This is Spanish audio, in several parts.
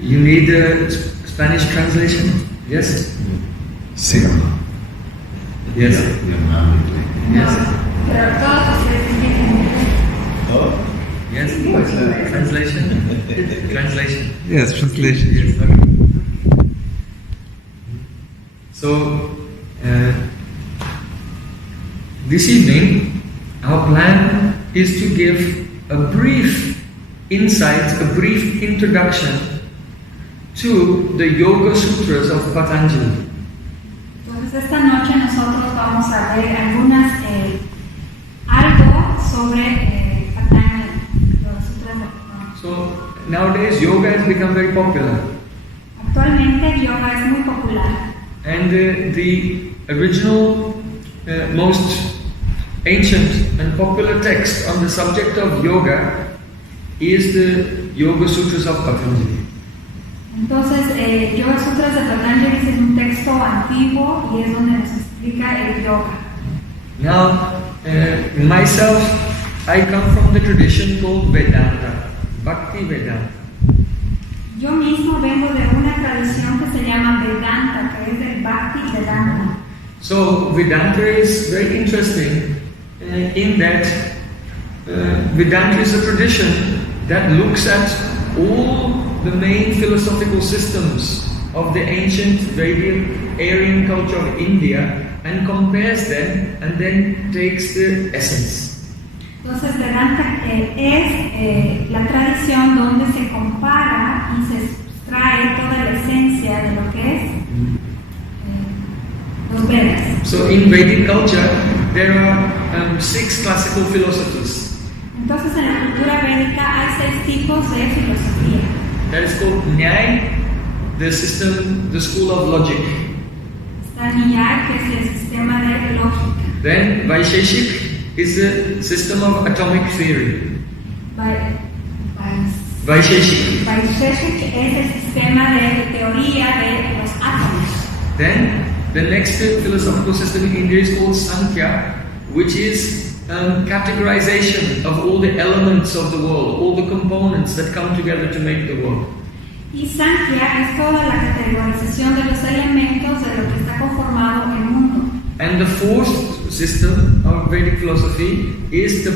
You need a Spanish translation? Yes? Sí. Yes. Yes. Yes. Translation? Translation. Yes, translation. Yes. Okay. So, this evening, our plan is to give a brief insight, a brief introduction to the Yoga Sutras of Patanjali. Entonces esta noche nosotros vamos a ver algo sobre Patanjali, los Sutras de Patanjali. So nowadays yoga has become very popular. Actualmente el yoga es muy popular. And the original, most ancient and popular text on the subject of yoga is the Yoga Sutras of Patanjali. Entonces, Yoga Sutras de Patanjali es un texto antiguo y es donde nos explica el yoga. Now, myself, I come from the tradition called Vedanta, Bhakti Vedanta. Yo mismo vengo de una tradición que se llama Vedanta, que es del Bhakti Vedanta. So, Vedanta is very interesting in that Vedanta is a tradition that looks at all the main philosophical systems of the ancient Vedic Aryan culture of India and compares them and then takes the essence. Entonces Vedanta es la tradición donde se compara y se extrae toda la esencia de lo que es los Vedas. So in Vedic culture there are 6 classical philosophies. Entonces en la cultura védica hay 6 tipos de filosofía. That is called Nyaya, the system, the school of logic. Está Nyaya, que es el sistema de lógica. Then Vaisheshik is the system of atomic theory. Vaisheshik. Vaisheshik es el sistema de teoría de los átomos. Then the next philosophical system in India is called Sankhya, which is categorization of all the elements of the world, all the components that come together to make the world. Y Sankhya es toda la categorización de los elementos de lo que está conformado el mundo. And the fourth system of Vedic philosophy is the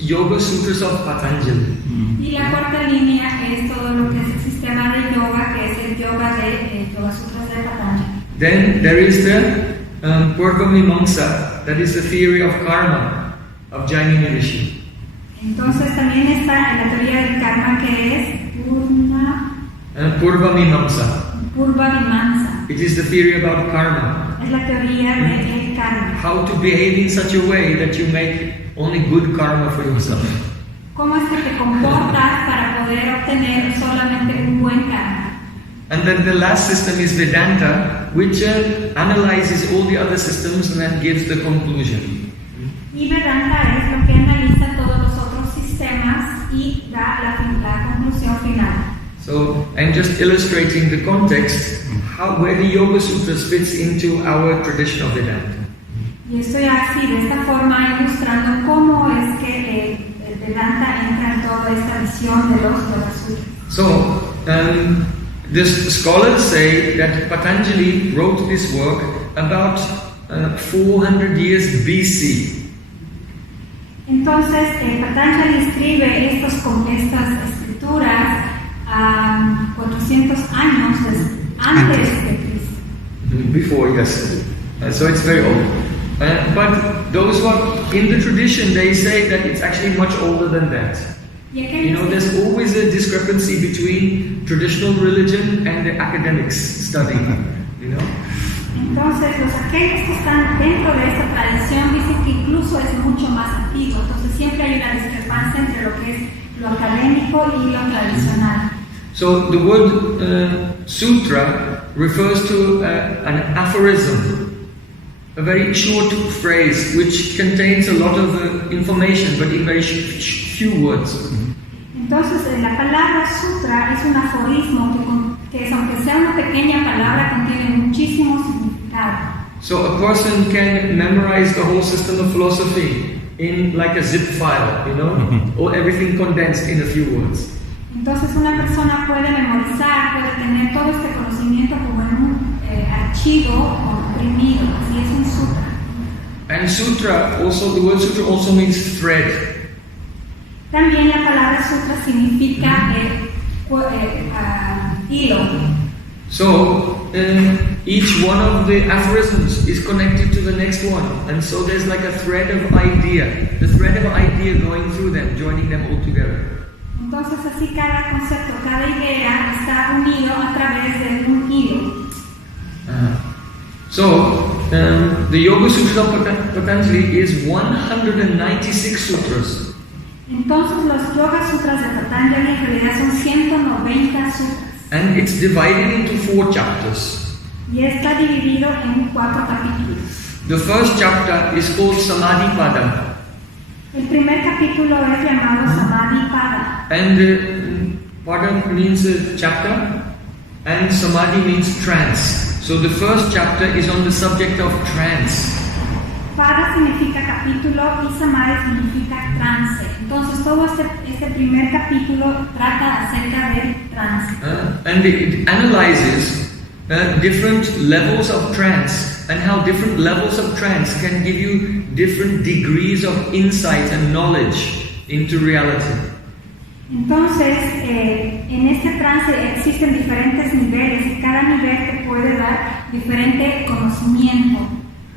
Yoga Sutras of Patanjali. Y la cuarta línea es todo lo que es el sistema de yoga, que es el yoga de Yoga Sutras de Patanjali. Then there is the Purva-Mimamsa, that is the theory of karma of Jainini Rishi. Entonces también está en la teoría del karma, que es Purva-Mimamsa. Purva-Mimamsa. It is the theory about karma. Es la teoría del karma. How to behave in such a way that you make only good karma for yourself. ¿Cómo es que te comportas para poder obtener solamente un buen karma? And then the last system is Vedanta, which analyzes all the other systems and then gives the conclusion. Y Vedanta es lo que analiza todos los otros sistemas y da la conclusión final. So I'm just illustrating the context, where the Yoga Sutras fits into our tradition of Vedanta. Y estoy así, de esta forma, ilustrando cómo es que el Vedanta entra en toda esta visión de los Yoga Sutras. So, the scholars say that Patanjali wrote this work about 400 years BC. Entonces, Patanjali escribe estas escrituras a 400 años antes de Cristo. Before, yes. So it's very old. But those who are in the tradition, they say that it's actually much older than that. You know, there's always a discrepancy between traditional religion and the academics study, you know. Entonces, aquellos que están dentro de esta tradición dicen que incluso es mucho más antiguo. Entonces, siempre hay una discrepancia entre lo que es lo académico y lo tradicional. So, the word sutra refers to an aphorism, a very short phrase which contains a lot of information, but in very few words. Entonces, la palabra sutra es un aforismo que aunque sea una pequeña palabra, contiene muchísimo significado. So a person can memorize the whole system of philosophy in like a zip file, you know, or everything condensed in a few words. Entonces una persona puede memorizar archivo comprimido, así es un sutra. And sutra also, the word sutra also means thread. También la palabra sutra significa hilo. So each one of the aphorisms is connected to the next one, and so there's like a thread of idea, the thread of idea going through them, joining them all together. Entonces así cada concepto, cada idea está unido a través de un hilo. So the Yoga Sutra of Patanjali is 196 sutras. Entonces los Yoga Sutras de Patanjali en realidad son 190 sutras. And it's divided into 4 chapters. Y está dividido en 4 capítulos. The first chapter is called Samadhi Pada. El primer capítulo es llamado Samadhi Pada. And Pada means a chapter, and Samadhi means trance. So the first chapter is on the subject of trance. Pada significa capítulo y Samadhi significa trance. Entonces todo este primer capítulo trata acerca del trance. And it analyzes different levels of trance and how different levels of trance can give you different degrees of insight and knowledge into reality. Entonces, en este trance existen diferentes niveles y cada nivel te puede dar diferente conocimiento,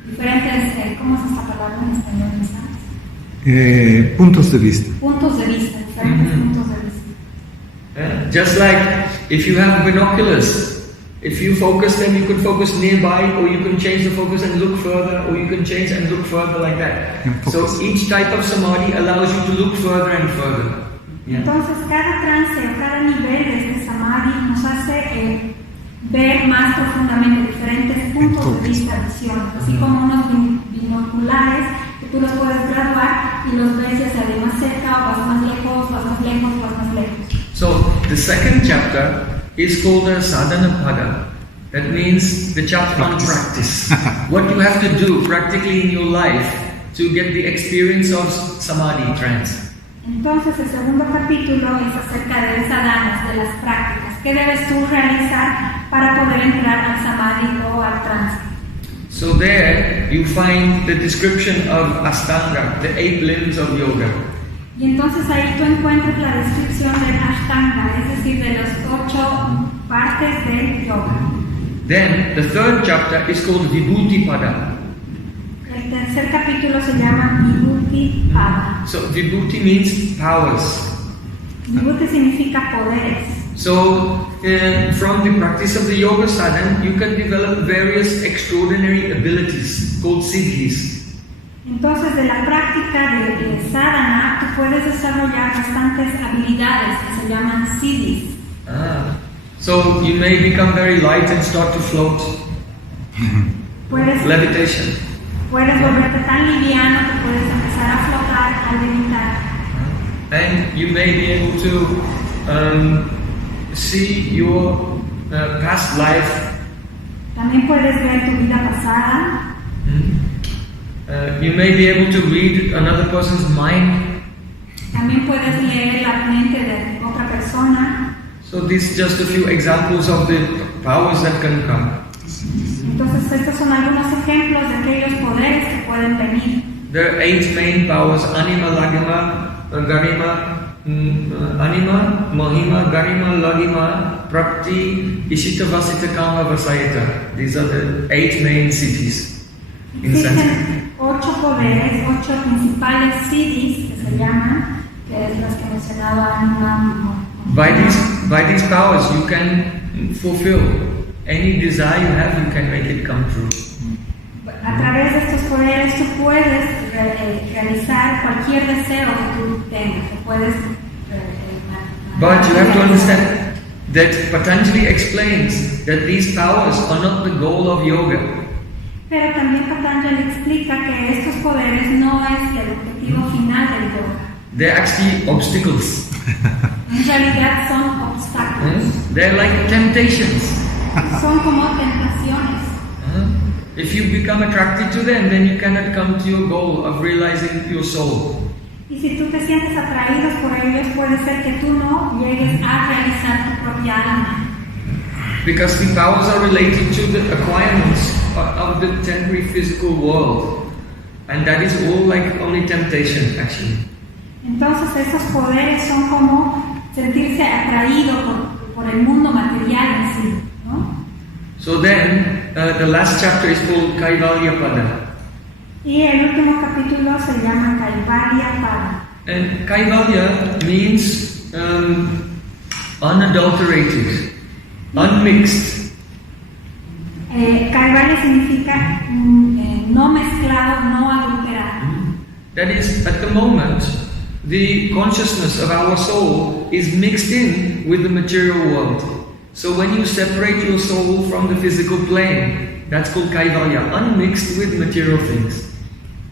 diferentes, ¿cómo es esta palabra en español? Puntos de vista. Puntos de vista, diferentes puntos de vista. Just like if you have binoculars, if you focus them, you can focus nearby, or you can change the focus and look further, or you can change and look further like that. So each type of samadhi allows you to look further and further. Yeah. Entonces cada trance o cada nivel de este samadhi nos hace ver más profundamente diferentes puntos de vista, visiones, así como unos binoculares que tú los puedes graduar y los ves ya sea de más cerca o vas más lejos, vas más lejos, vas más lejos. So the second chapter is called the Sadhana Pada. That means the chapter on practice. What you have to do practically in your life to get the experience of samadhi trance. Entonces el segundo capítulo es acerca de sadhanas, de las prácticas. ¿Qué debes tú realizar para poder entrar al samadhi o al trance? So there you find the description of Ashtanga, the 8 limbs of yoga. Y entonces ahí tú encuentras la descripción del Ashtanga, es decir, de las 8 partes del yoga. Then the third chapter is called Vibhuti Pada. El tercer capítulo se llama Vibhuti Pada. So Vibhuti means powers. Vibhuti significa poderes. So from the practice of the yoga sadhana, you can develop various extraordinary abilities called siddhis. Entonces de la práctica de sadhana, tú puedes desarrollar bastantes habilidades que se llaman siddhis. So you may become very light and start to float. Levitation. Puedes volverte tan liviano que puedes empezar a flotar al levitar. And you may be able to see your past life. También puedes ver tu vida pasada. You may be able to read another person's mind. También puedes leer la mente de otra persona. So these are just a few examples of the powers that can come. Entonces estos son algunos ejemplos de aquellos poderes que pueden venir. There are 8 main powers: Anima, Lagima, Garima, Anima, Mahima, Garima, Lagima, Prapti, Ishita, Vasita, Kama, Vasayata. These are the 8 main siddhis in Sanskrit. Existen 8 poderes, 8 principales siddhis que se llaman, que es las que mencionaba Anima. By these powers you can fulfill any desire you have, you can make it come true. A través de estos poderes tú puedes realizar cualquier deseo que tú tengas. But you have to understand that Patanjali explains that these powers are not the goal of yoga. Pero también Patanjali explica que estos poderes no es el objetivo final del yoga. They're actually obstacles. En realidad son obstáculos. They're like temptations. Son como tentaciones. If you become attracted to them, then you cannot come to your goal of realizing your soul. Y si tú te sientes atraídos por ellos, puede ser que tú no llegues a realizar tu propia alma. Because the powers are related to the acquirements of the temporary physical world. And that is all like only temptation, actually. Entonces esos poderes son como sentirse atraído por el mundo material en sí, ¿no? So then, the last chapter is called Kaivalya Pada. Y el último capítulo se llama Kaivalya Pada. And Kaivalya means unadulterated, unmixed. Kaivalya significa no mezclado, no adulterado. That is, at the moment, the consciousness of our soul is mixed in with the material world. So when you separate your soul from the physical plane, that's called Kaivalya, unmixed with material things.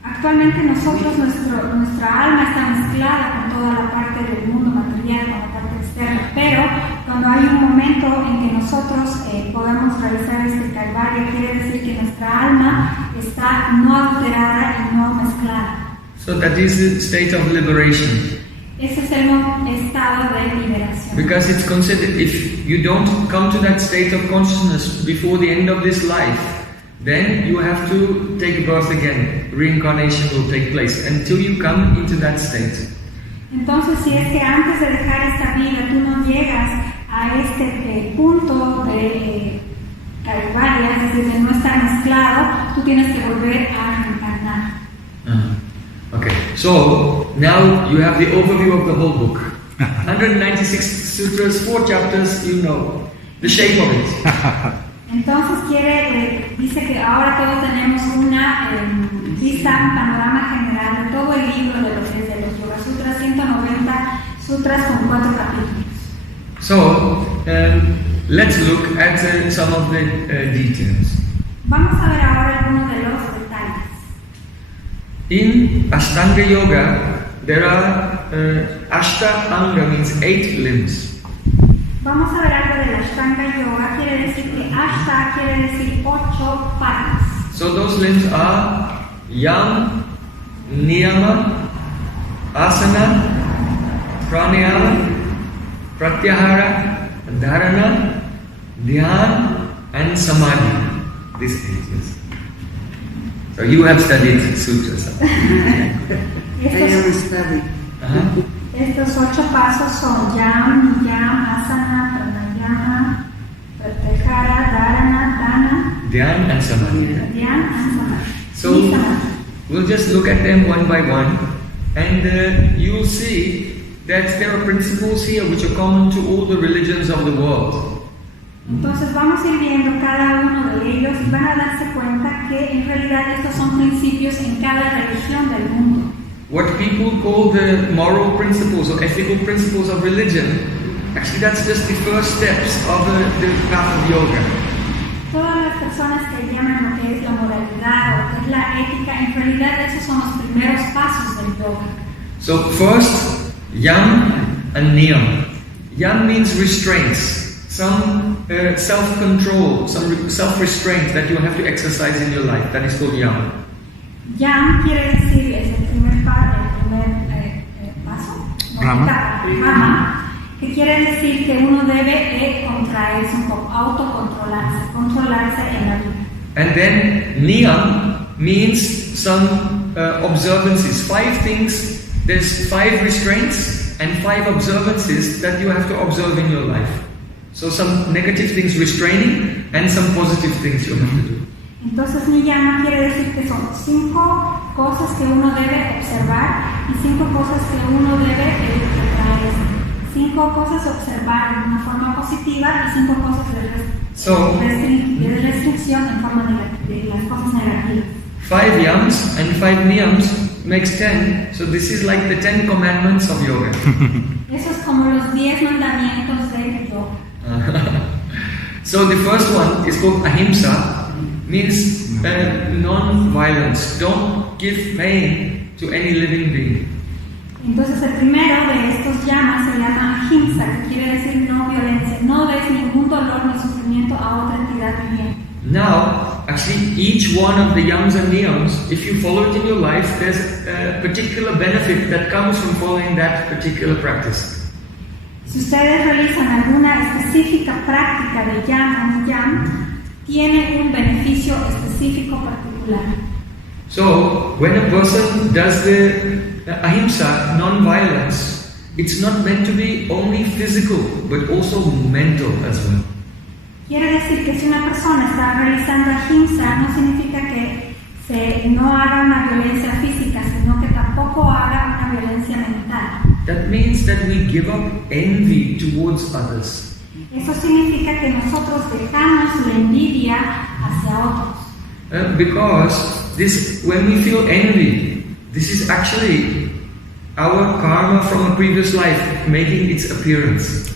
Actualmente nosotros, nuestra alma está mezclada con toda la parte del mundo material, con la parte externa, pero cuando hay un momento en que nosotros podamos realizar este Kaivalya, quiere decir que nuestra alma está no adulterada y no mezclada. So that is the state of liberation. Ese es el estado de liberación. Because it's considered, if you don't come to that state of consciousness before the end of this life, then you have to take birth again. Reincarnation will take place until you come into that state. Entonces, si es que antes de dejar esta vida tú no llegas a este punto de Kaivalya, es decir, de no estar mezclado, tú tienes que volver a reencarnar. Okay, so now you have the overview of the whole book. 196 sutras, 4 chapters, you know the shape of it. Entonces dice que ahora todos tenemos una vista, un panorama general de todo el libro de los Yoga Sutras, 190 sutras con 4 capítulos. So, let's look at some of the details. Vamos a ver ahora algunos de los detalles. In Ashtanga Yoga, there are Ashta Anga means 8 limbs. Vamos a ver algo de la Ashtanga Yoga. Quiere decir que Ashta quiere decir 8 patas. So those limbs are Yam, Niyama, Asana, Pranayama, Pratyahara, Dharana, Dhyan, and Samadhi. These 8 limbs. So you have studied sutras. Estos 8 pasos son Yam, Niyam, Asana, Pranayama, Pratyahara, Dharana, Dhana, Dhyan and Samadhi. Dhyan and Samadhi. So we'll just look at them one by one, and you'll see that there are principles here which are common to all the religions of the world. Entonces vamos a ir viendo cada uno de ellos y van a darse cuenta que en realidad estos son principios en cada religión del mundo. What people call the moral principles or ethical principles of religion, actually that's just the first steps of the path of yoga. Todas las personas que llaman lo que es la moralidad o que es la ética, en realidad esos son los primeros pasos del yoga. So first, Yam and Niyam. Yam means restraints. Some self-control, some self-restraint that you have to exercise in your life. That is called Yam. Yam quiere decir, es el primer paso, Rama, que quiere decir que uno debe contraerse un poco, controlarse en la vida. And then Niyam means some observances. 5 things, there's 5 restraints and 5 observances that you have to observe in your life. So some negative things restraining and some positive things you have to do. Entonces Niyama quiere decir que son 5 cosas que uno debe observar y 5 cosas que uno debe retraerse. 5 cosas observar de una forma positiva y 5 cosas de restricción en forma negativa, de las cosas negativas. 5 yams and 5 niyams makes 10. So this is like the 10 commandments of yoga. Eso es como los 10 mandamientos del yoga. So the first one is called ahimsa, means non-violence. Don't give pain to any living being. Entonces el primero de estos llamas se llama ahimsa, que quiere decir no violencia. No des ningún dolor ni sufrimiento a otra entidad viviente. Now, actually, each one of the yams and niyams, if you follow it in your life, there's a particular benefit that comes from following that particular practice. Si ustedes realizan alguna específica práctica de yang o yang, tiene un beneficio específico particular. So, when a person does the ahimsa, non-violence, it's not meant to be only physical, but also mental as well. Quiere decir que si una persona está realizando ahimsa, no significa que no haga una violencia física, sino que tampoco haga una violencia mental. That means that we give up envy towards others. Eso significa que nosotros dejamos la envidia hacia otros. Because when we feel envy, this is actually our karma from a previous life making its appearance.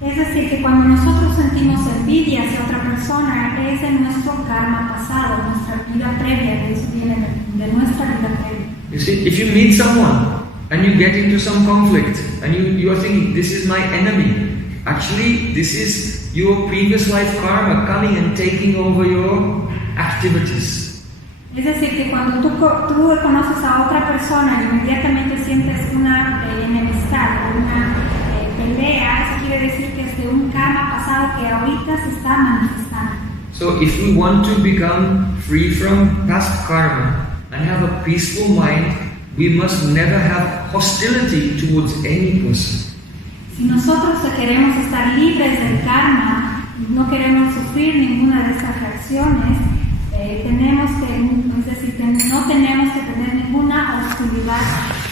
Es decir, que cuando nosotros sentimos envidia hacia otra persona, es de nuestro karma pasado, nuestra vida previa, que eso viene de nuestra vida previa. You see, if you meet someone and you get into some conflict and you are thinking, this is my enemy, actually this is your previous life karma coming and taking over your activities. Es decir, que cuando tú conoces a otra persona y inmediatamente sientes una enemistad, una pelea, eso quiere decir que es de un karma pasado que ahorita se está manifestando. So if we want to become free from past karma and have a peaceful mind, we must never have hostility towards any person. Si nosotros queremos estar libres del karma y no queremos sufrir ninguna de estas reacciones, no tenemos que tener ninguna hostilidad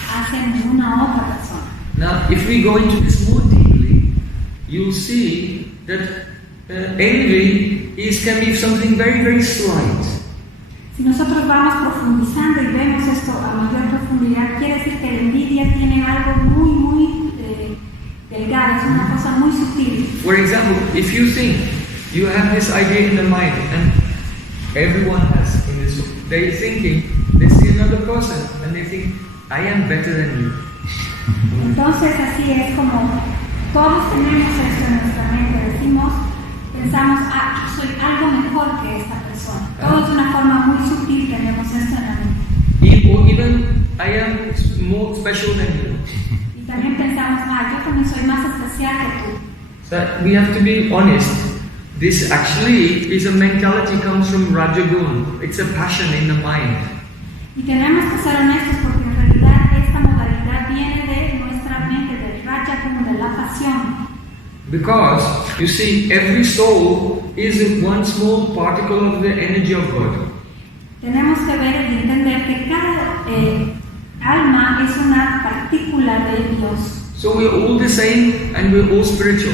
hacia ninguna otra persona. Now, if we go into this more deeply, you'll see that envy can be something very, very slight. Si nosotros vamos profundizando y vemos esto a mayor profundidad, quiere decir que la envidia tiene algo muy, muy delgado, es una cosa muy sutil. For example, if you think you have this idea in the mind, and everyone has in this, they're thinking, they see another person and they think, I am better than you. Entonces así es como todos tenemos esto en nuestra mente, pensamos, yo soy algo mejor que esta persona. Todos de una forma muy sutil tenemos esto en la mente. Or even, I am more special than you. Y también pensamos, yo también soy más especial que tú. So we have to be honest. This actually is a mentality comes from Rajagun. It's a passion in the mind. Y tenemos que ser honestos porque en realidad esta modalidad viene de nuestra mente, del Rajagun, de la pasión. Because, you see, every soul is one small particle of the energy of God. Tenemos que ver y entender que cada alma es una partícula de Dios. So we're all the same and we're all spiritual.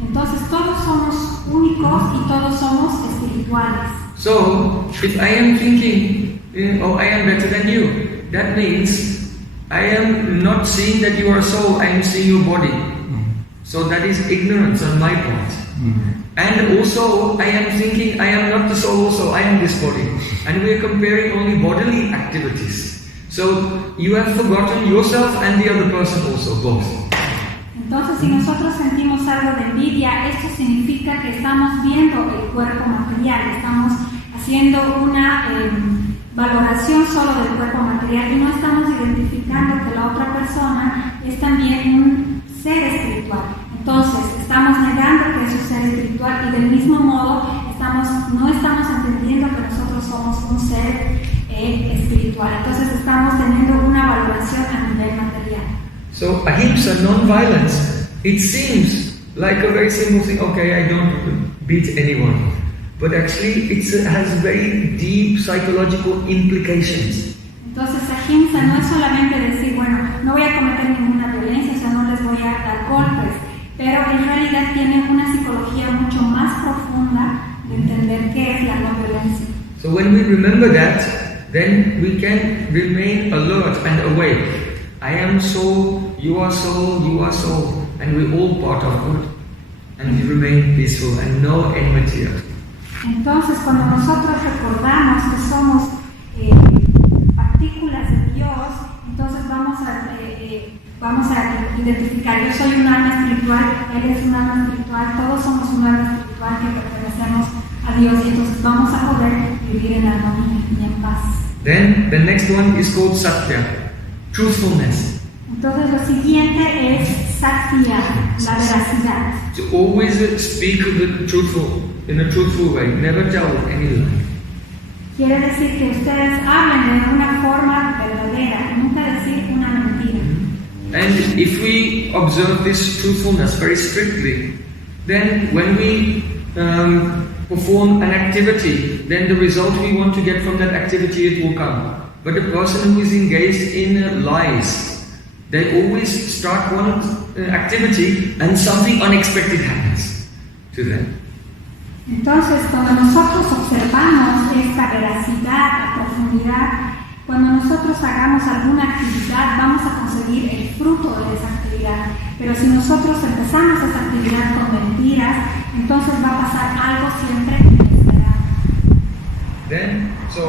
Entonces todos somos únicos y todos somos espirituales. So, if I am thinking, I am better than you, that means I am not seeing that you are soul, I am seeing your body. So that is ignorance on my part. And also, I am thinking I am not the soul also, I am this body. And we are comparing only bodily activities. So you have forgotten yourself and the other person also, both. Entonces, si nosotros sentimos algo de envidia, esto significa que estamos viendo el cuerpo material, estamos haciendo una valoración solo del cuerpo material y no estamos identificando que la otra persona es también un ser espiritual. Entonces, estamos negando que es un ser espiritual y del mismo modo no estamos entendiendo que nosotros somos un ser espiritual. Entonces, estamos teniendo una valoración a nivel material. So, ahimsa, non-violence, it seems like a very simple thing. Okay, I don't beat anyone. But actually, it has very deep psychological implications. Entonces, ahimsa no es solamente decir, bueno, no voy a cometer ninguna violencia, o sea, no les voy a dar golpes, pero en realidad tiene una psicología mucho más profunda de entender qué es la no violencia. So when we remember that, then we can remain alert and awake. I am soul, you are soul, you are soul, and we're all part of God. And we remain peaceful and no enmity. Entonces, cuando nosotros recordamos que somos partículas de Dios, entonces vamos a identificar, yo soy un alma espiritual, él es un alma espiritual, todos somos un alma espiritual que pertenecemos a Dios y entonces vamos a poder vivir en armonía y en paz. Then the next one is called Satya, truthfulness. Entonces lo siguiente es Satya. la veracidad. To always speak in a truthful way, never tell any lie. Quiere decir que ustedes hablen de una forma verdadera, nunca decir una mentira. And if we observe this truthfulness very strictly, then when we perform an activity, then the result we want to get from that activity, it will come. But a person who is engaged in lies, they always start one activity and something unexpected happens to them. Entonces, cuando nosotros observamos esta veracidad a profundidad, cuando nosotros hagamos alguna actividad, vamos a conseguir el fruto de esa actividad. Pero si nosotros empezamos esa actividad con mentiras, entonces va a pasar algo siempre inesperado. Then, so,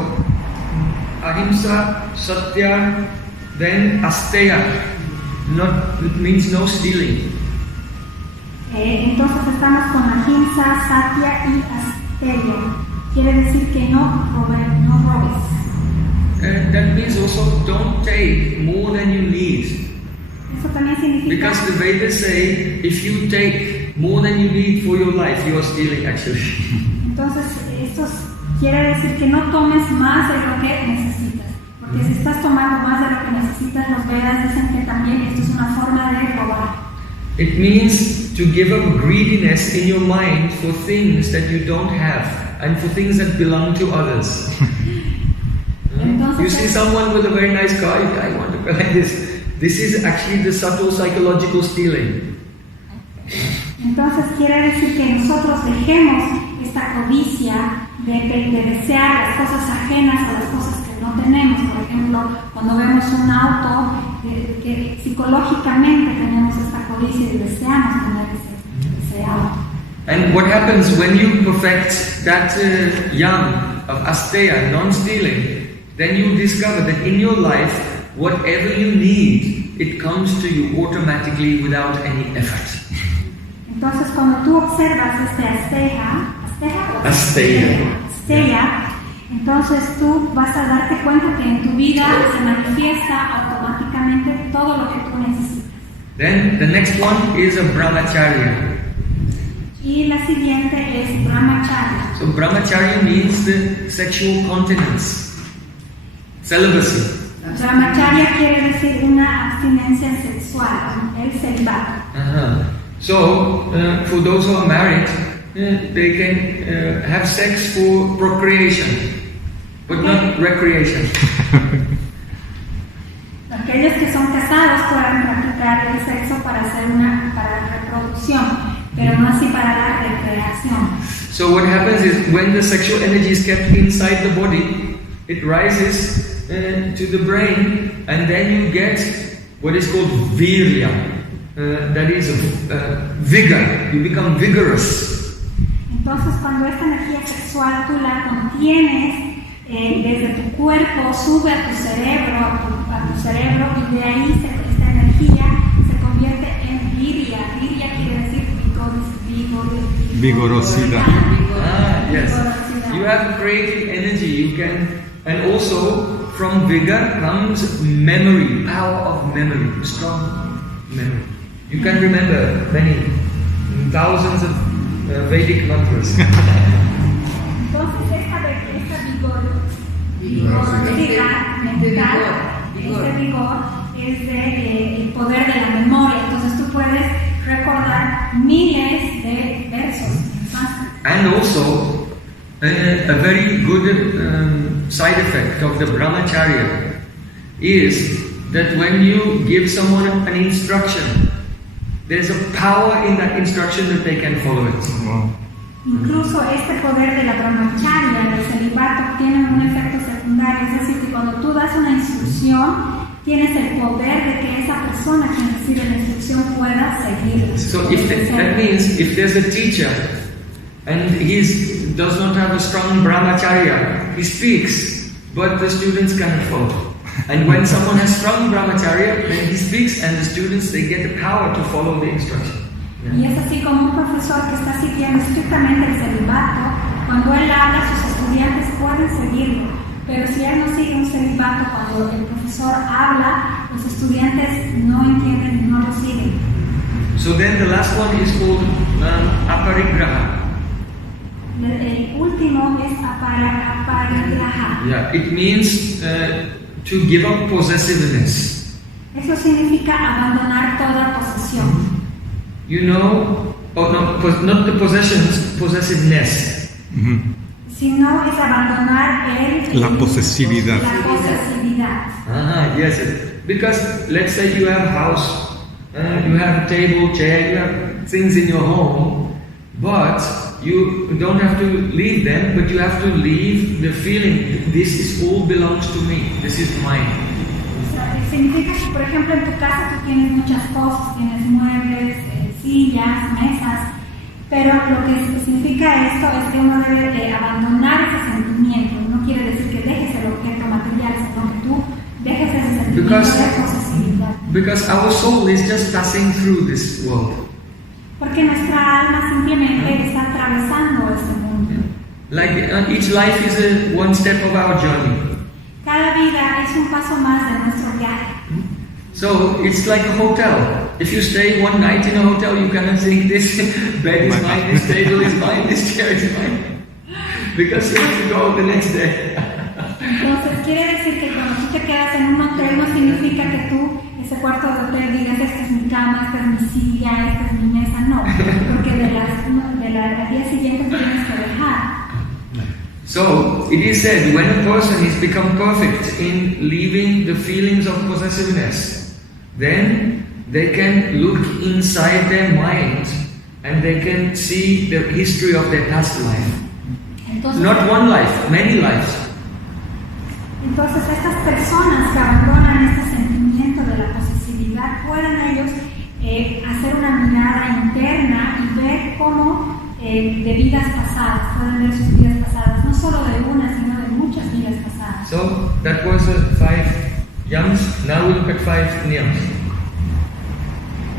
ahimsa, satya, then asteya, it means no stealing. Entonces estamos con ahimsa, satya y asteya. Quiere decir que no robes. That means also don't take more than you need. Eso también significa. Because the Vedas say, if you take more than you need for your life, you are stealing actually. Entonces, esto quiere decir que no tomes más de lo que necesitas. Porque si estás tomando más de lo que necesitas, los Vedas dicen que también esto es una forma de robar. It means to give up greediness in your mind for things that you don't have and for things that belong to others. You see someone with a very nice car, I want to buy this. This is actually the subtle psychological stealing. Entonces quiere decir que nosotros dejemos esta codicia de desear las cosas ajenas a las cosas que no tenemos. Por ejemplo, cuando vemos un auto, que psicológicamente tenemos esta codicia y deseamos tener ese auto. And what happens when you perfect that yam of asteya, non-stealing, then you discover that in your life, whatever you need, it comes to you automatically without any effort. Entonces, cuando tú observas este asteya, entonces tú vas a darte cuenta que en tu vida se manifiesta automáticamente todo lo que tú necesitas. Then the next one is a brahmacharya. Y la siguiente es brahmacharya. So brahmacharya means the sexual continence, celibacy. Brahmacharya quiere decir una abstinencia sexual, el celibato. So, for those who are married, they can have sex for procreation, but not recreation. Aquellos que son casados pueden practicar el sexo para reproducción, pero no así para la recreación. So what happens is when the sexual energy is kept inside the body, it rises to the brain, and then you get what is called virya. That is vigor. You become vigorous. Entonces, cuando esta energía sexual tú la contienes desde tu cuerpo, sube a tu cerebro, y de ahí esta energía se convierte en virya. Virya quiere decir vigorosidad. Yes. You have creative energy. You can, and also from vigor comes memory, power of memory, strong memory. You can remember many thousands of Vedic mantras. Entonces este vigor es el poder de la memoria. Entonces tú puedes recordar miles de versos. And also a very good side effect of the brahmacharya is that when you give someone an instruction, there's a power in that instruction that they can follow it. Wow. Incluso este poder de la brahmacharya, del celibato, tiene un efecto secundario. Es decir, que cuando tú das una instrucción, tienes el poder de que esa persona quien recibe la instrucción pueda seguirla. So that means if there's a teacher and he does not have a strong brahmacharya, he speaks, but the students cannot follow. And when someone has strong brahmacharya, then he speaks and the students, they get the power to follow the instruction. Y es así como un profesor que está siguiendo estrictamente el celibato, cuando él habla, sus estudiantes pueden seguirlo. Pero si él no sigue un celibato, cuando el profesor habla, los estudiantes no entienden y no lo siguen. So then the last one is called aparigraha. El último es aparigraha. Yeah, it means to give up possessiveness. Eso significa abandonar toda posesión. You know, not the possessions, possessiveness. Sino es abandonar la posesividad. La posesividad. Yes. Because let's say you have a house, you have a table, chair, you have things in your home, but you don't have to leave them, but you have to leave the feeling, this is all belongs to me, this is mine. Significa que, por ejemplo, en tu casa tú tienes muchas cosas, tienes muebles, sillas, mesas, pero lo que significa esto es que uno debe de abandonar ese sentimiento. No quiere decir que dejes el objeto material, sino que tú dejes ese sentimiento de posesividad. Because our soul is just passing through this world. Porque nuestra alma simplemente está atravesando este mundo. Like each life is one step of our journey. Cada vida es un paso más de nuestro viaje. So it's like a hotel. If you stay one night in a hotel, you cannot think this bed is mine, this table is mine, this chair is mine. Because you have to go the next day. Entonces quiere decir que cuando tú te quedas en un hotel no significa que tú, ese cuarto de hotel, digas esta es mi cama, esta es mi silla, esta es mi mesa. No, porque al día siguiente tienes que dejar. So it is said, when a person is become perfect in leaving the feelings of possessiveness, then they can look inside their mind and they can see the history of their past life. Entonces, not one life, many lives. Entonces estas personas que abandonan este sentimiento de la posesividad pueden ellos hacer una mirada interna y ver cómo de vidas pasadas, pueden ver sus vidas pasadas, no solo de una, sino de muchas vidas pasadas. So that was 5 yams. Now we look at 5 niyams.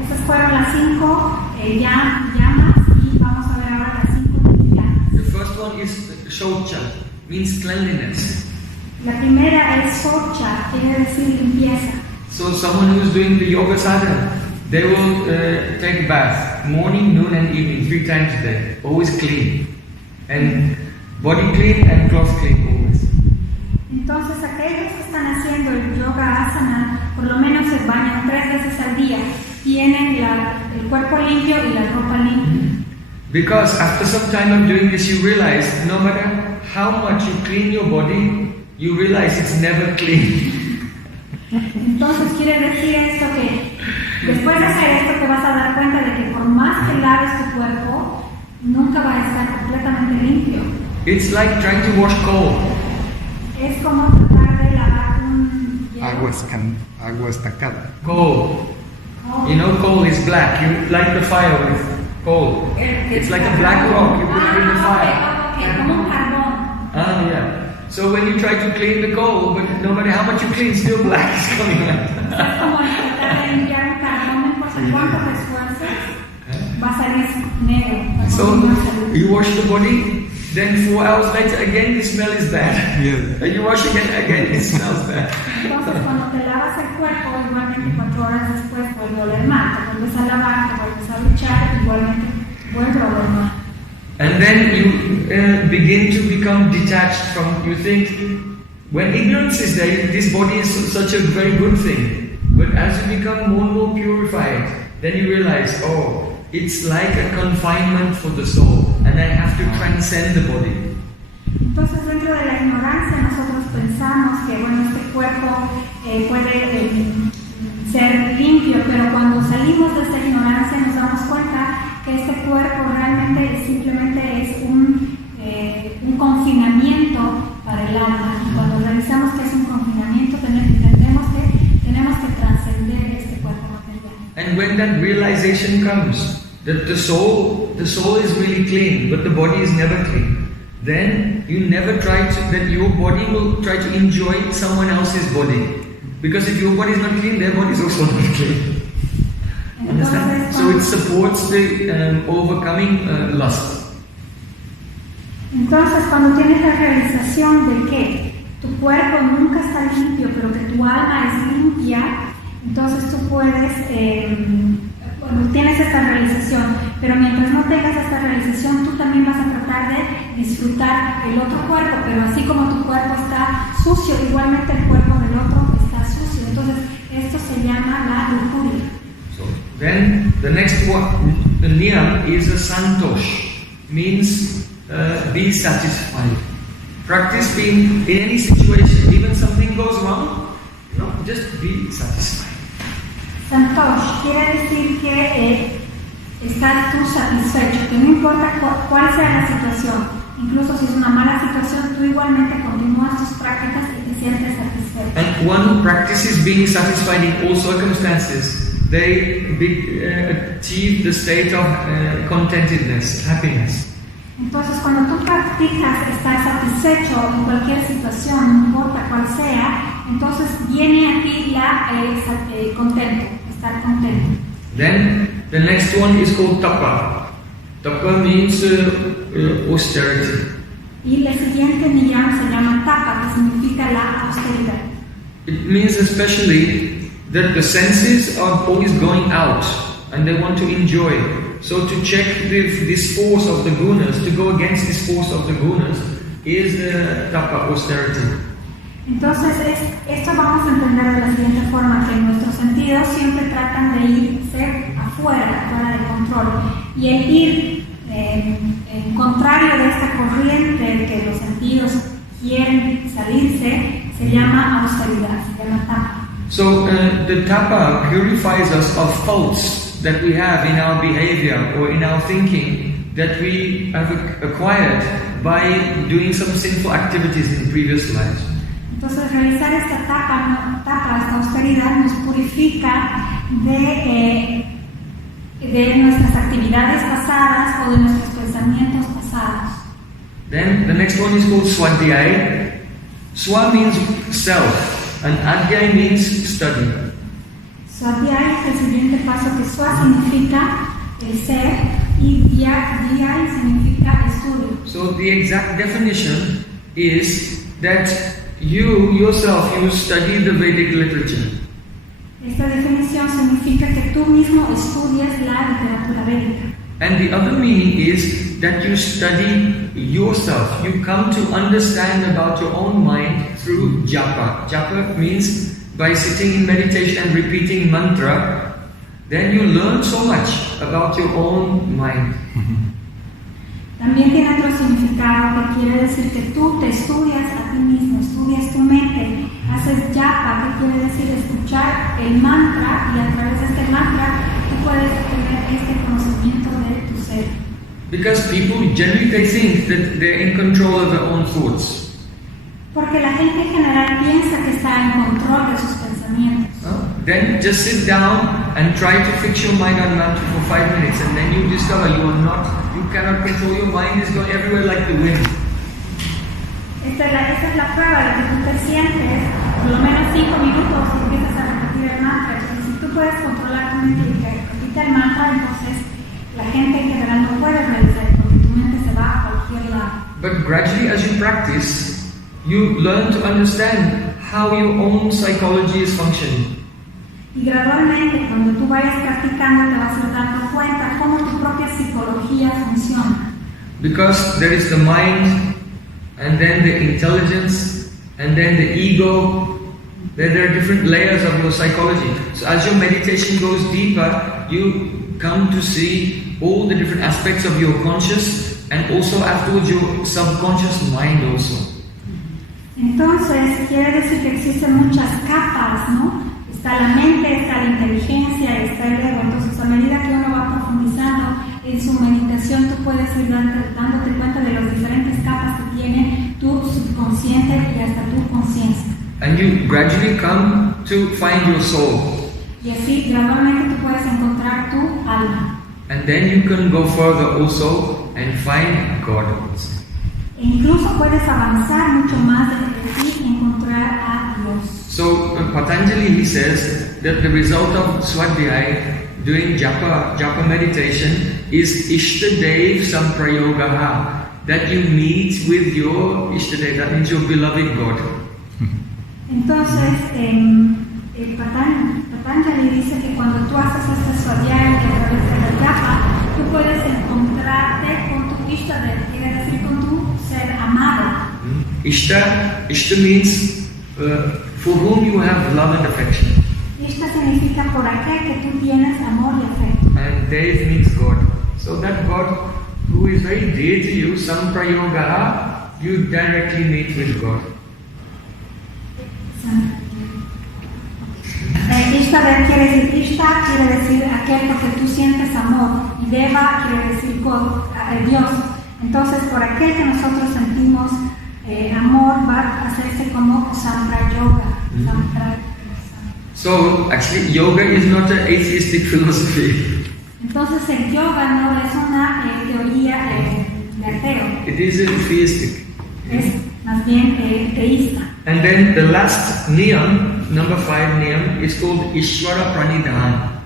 Esas fueron las 5 llamas y vamos a ver ahora las 5 niyams. The first one is shaucha, means cleanliness. La primera es socha, quiere decir limpieza. So someone who is doing the yoga sadhana, they will take a bath morning, noon and evening 3 times a day, always clean, and body clean and clothes clean always. Entonces aquellos que están haciendo el yoga asana por lo menos se bañan 3 veces al día, tienen el cuerpo limpio y la ropa limpia. Because after some time of doing this, you realize no matter how much you clean your body, you realize it's never clean. Entonces quiere decir esto que después de hacer esto te vas a dar cuenta de que por más que laves tu cuerpo, nunca va a estar completamente limpio. It's like trying to wash coal. Es como tratar de lavar un Agua estancada. Coal. You know, coal is black. You light the fire with coal. It's like a black rock. You put it in the fire. Okay, como un carbón. Yeah. So when you try to clean the coal, but no matter how much you clean, still black is coming out. Es como tratar de limpiar un carbón, no importa cuánto te esfuerces, va a salir negro. So you wash the body, then 4 hours later again the smell is bad. Yeah. And you wash again it smells bad. Entonces cuando te lavas el cuerpo, igualmente 4 horas después vuelve a oler mal. Te vuelves a lavar, te vuelves a duchar, igualmente vuelve a oler mal. And then you begin to become detached from, you think, when ignorance is there, this body is such a very good thing. But as you become more and more purified, then you realize, oh, it's like a confinement for the soul, and I have to transcend the body. Entonces dentro de la ignorancia nosotros pensamos que bueno, este cuerpo puede ser limpio, pero cuando salimos de esta ignorancia nos damos cuenta que este cuerpo realmente simplemente es un confinamiento para el alma. Y cuando realizamos que es un confinamiento, entendemos que tenemos que trascender este cuerpo material. And when that realization comes, that the soul is really clean, but the body is never clean, then you never try to, that your body will try to enjoy someone else's body. Because if your body is not clean, their body is also not clean. Understand? So it supports the overcoming lust. Entonces, cuando tienes la realización de que tu cuerpo nunca está limpio, pero que tu alma es limpia, entonces tú puedes tienes esta realización, pero mientras no tengas esta realización, tú también vas a tratar de disfrutar el otro cuerpo, pero así como tu cuerpo está sucio, igualmente el cuerpo del otro está sucio. Entonces, esto se llama la lujuria. So then the next one, the niyam is a santosh, means be satisfied. Practice being in any situation, even something goes wrong, just be satisfied. Santosh quiere decir que estás tú satisfecho, que no importa cuál sea la situación, incluso si es una mala situación, tú igualmente continúas tus prácticas y te sientes satisfecho. And one who practices being satisfied in all circumstances, they achieve the state of contentedness, happiness. Entonces, cuando tú practicas estar satisfecho en cualquier situación, no importa cuál sea, entonces viene aquí la contento, estar contento. Then the next one is called tapa. Tapa means austerity. Y el siguiente niyam se llama tapa, que significa la austeridad. It means especially that the senses are always going out and they want to enjoy. So to check this force of the gunas, to go against this force of the gunas, is the tapa, austerity. Entonces, esto vamos a entender de la siguiente forma, que nuestros sentidos siempre tratan de irse afuera, fuera de control. Y el ir en contrario de esta corriente que los sentidos quieren salirse, se llama austeridad, se llama tapa. So the tapa purifies us of faults that we have in our behavior or in our thinking that we have acquired by doing some sinful activities in previous lives. Entonces, realizar esta esta austeridad nos purifica de nuestras actividades pasadas o de nuestros pensamientos pasados. Then the next one is called swadhyaya. Swa means self and adhyaya means study. Swadhyaya es el siguiente paso, que swa significa el ser y dhyaya significa estudio. So the exact definition is that you yourself, you study the Vedic literature. Esta definición significa que tú mismo estudias la literatura védica. And the other meaning is that you study yourself. You come to understand about your own mind through japa. Japa means by sitting in meditation and repeating mantra, then you learn so much about your own mind. También tiene otro significado que quiere decir que tú te estudias a ti mismo, estudias tu mente, haces japa, que quiere decir escuchar el mantra, y a través de este mantra tú puedes tener este conocimiento de tu ser. Because people generally they think that they're in control of their own thoughts. Porque la gente en general piensa que está en control de sus pensamientos. Then just sit down and try to fix your mind on mantra for 5 minutes, and then you discover you cannot control your mind, is going everywhere like the wind. Esta es la prueba de que tú te sientes por lo menos 5 minutos y empiezas a repetir el mantra. Entonces, si tú puedes controlar tu mente y que repita el mantra, entonces la gente en general no puede realizar, porque tu mente se va a cualquier lado. But gradually as you practice, you learn to understand how your own psychology is functioning. Y gradualmente, cuando tú vayas practicando, te vas a ir dando cuenta cómo tu propia psicología funciona. Because there is the mind, and then the intelligence, and then the ego. There are different layers of your psychology. So as your meditation goes deeper, you come to see all the different aspects of your conscious, and also afterwards your subconscious mind also. Entonces, quiere decir que existen muchas capas, ¿no? Está la mente, está la inteligencia, está el ego. Entonces, a medida que uno va profundizando en su meditación, tú puedes ir dándote cuenta de las diferentes capas que tiene tu subconsciente y hasta tu conciencia. And you gradually come to find your soul. Y así, gradualmente, tú puedes encontrar tu alma. And then you can go further also and find God also. E incluso puedes avanzar mucho más de ti y encontrar a Dios. So Patanjali, he says that the result of swadhyaya, doing japa meditation, is Ishtadev Samprayogaha, that you meet with your Ishtadev, that means your beloved God. Entonces, Patanjali Patanjali dice que cuando tú haces este swadhyaya a través de la japa, tú puedes encontrarte con tu Ishtadev, quiere decir con tu ser amado. Ishta means for whom you have love and affection. Ishta significa por aquel que tú tienes amor y afecto. And Dev means God. So that God who is very dear to you, Samprayoga, you directly meet with God. Ishtadev quiere decir Ishta, quiere decir aquel porque tú sientes amor, y Deva quiere decir God, Dios. Entonces, por aquel que nosotros sentimos amor, va a hacerse como Samprayoga. So, actually, yoga is not an atheistic philosophy. Entonces, el yoga no es una teoría de ateo. It is a theistic. Es más bien teísta. And then the last niyam, number 5 niyam, is called Ishvara Pranidhana.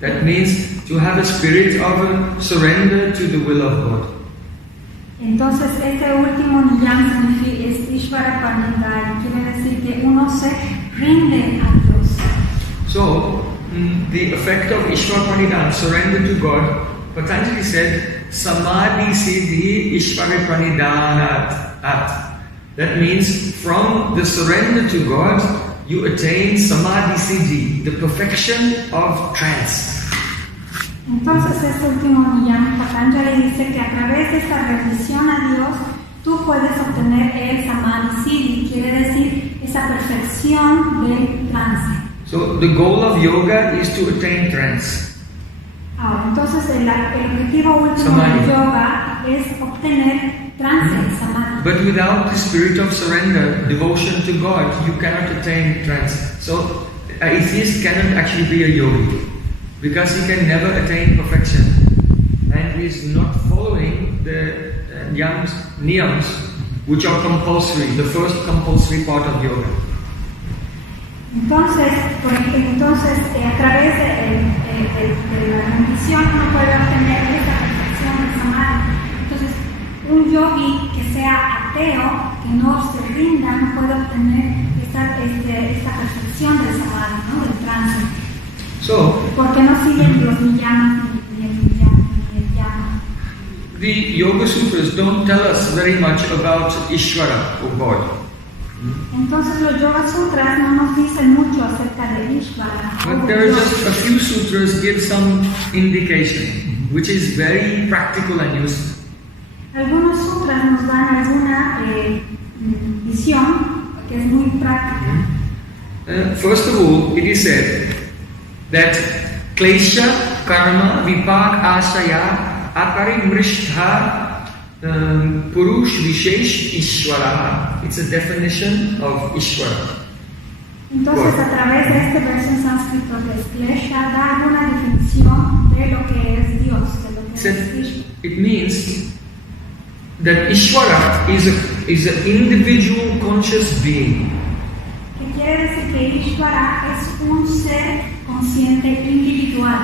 That means to have a spirit of surrender to the will of God. Entonces, este último niyam es Ishvara Pranidhana, quiere decir que uno se rinde a Dios. So, the effect of Ishvara Pranidhana, surrender to God, Patanjali said, Samadhi Siddhi Ishvara Pranidhana at. That means from the surrender to God, you attain Samadhi Siddhi, the perfection of trance. Entonces, este último niyam, Patanjali dice que a través de esta rendición a Dios, tú puedes obtener el Samadhi Siddhi, quiere decir esa perfección del trance. So the goal of yoga is to attain trance. Ahora, entonces el objetivo último del yoga es obtener trance, Samadhi. But without the spirit of surrender, devotion to God, you cannot attain trance. So an atheist cannot actually be a yogi because he can never attain perfection and he is not following the niyams which are compulsory, the first compulsory part of yoga. Entonces, a través de la rendición uno puede obtener esta perfección del Samadhi. Entonces, un yogi que sea ateo, que no se rinda, no puede obtener esta perfección del Samadhi, ¿no? Del trance. Porque no siguen los niyamas ni el yama. The Yoga Sutras don't tell us very much about Ishvara or God. Entonces los Yoga Sutras no nos dicen mucho acerca de Ishvara. But there are just a few sutras give some indication, which is very practical and useful. Algunos sutras nos dan alguna visión que es muy práctica. First of all, it is said that klesha karma vipak asaya aparimrishtha Purush Vishesh Ishvara. It's a definition of Ishvara. Entonces, a través de este verso en sánscrito de Klesha da una definición de lo que es Dios, de lo que es Ishvara. It means that Ishvara is an individual conscious being. Que quiere decir que Ishvara es un ser consciente individual.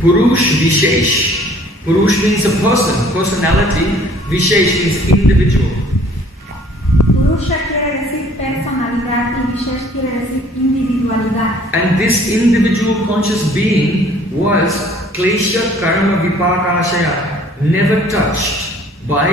Purush Vishesh. Purush means a person, personality. Vishesh means individual. Purusha quiere decir personalidad y Vishesh quiere decir individualidad. And this individual conscious being was klesha karma vipaka ashaya, never touched by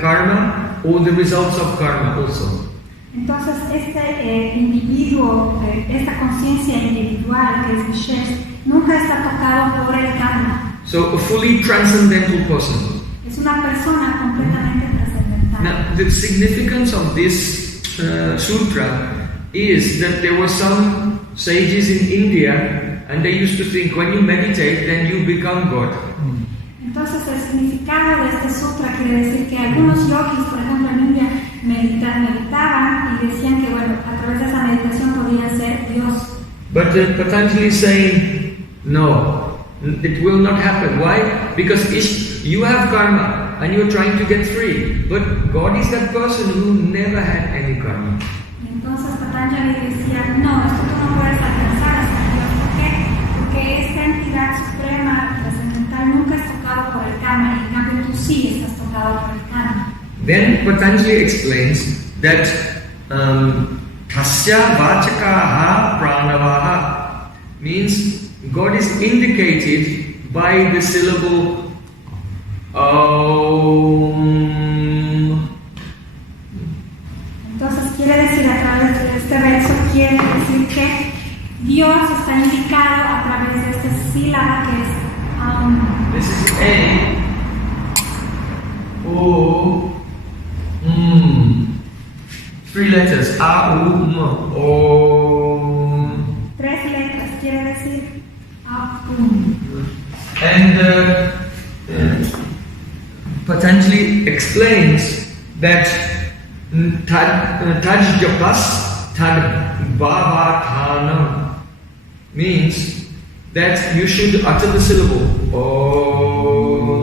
karma or the results of karma also. Entonces este individuo, esta conciencia individual que es Vishesh, nunca está tocado por el karma. So a fully transcendental person. Es una persona completamente trascendental. Now the significance of this sutra is that there were some sages in India and they used to think when you meditate then you become God. Entonces el significado de este sutra quiere decir que algunos yogis, por ejemplo en India, meditaban y decían que bueno, a través de esa meditación podía ser Dios. But Patanjali is saying no. It will not happen. Why? Because you have karma and you're trying to get free. But God is that person who never had any karma. Entonces Patanjali decía, no, esto tú no puedes alcanzar hasta Dios. ¿Por qué? Porque esta entidad suprema, trascendental, nunca es tocado por el karma y en cambio tú sí estás tocado por el karma. Then Patanjali explains that Tasya vachakaha pranavaha means God is indicated by the syllable Om. Entonces quiere decir, a través de este verso, quiere decir que Dios está indicado a través de esta sílaba que es Om. This is A, O, M. 3 letters, A, U, M, Om. 3 letras, quiere decir Om. And Patanjali explains that Taj Japas Tad Bhavathanam means that you should utter the syllable Om,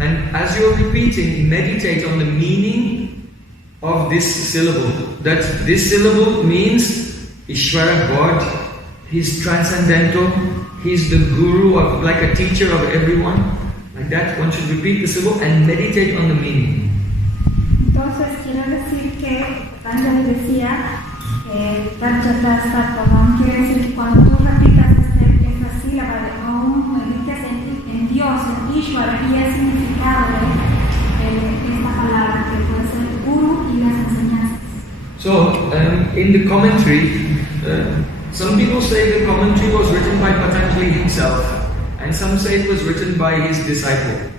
and as you are repeating, meditate on the meaning of this syllable. That this syllable means Ishvara, God, He's transcendental, He's the guru, of, like a teacher of everyone. Like that, one should repeat the syllable and meditate on the meaning. Entonces quiere decir que Patanjali decía quiere decir que cuando tú repitas esta sílaba de Om, medites en Dios, en Ishvara, y el significado de esta palabra que puede ser el guru y las enseñanzas. So, in the commentary, some people say the commentary was written by Patanjali himself, and some say it was written by his disciple.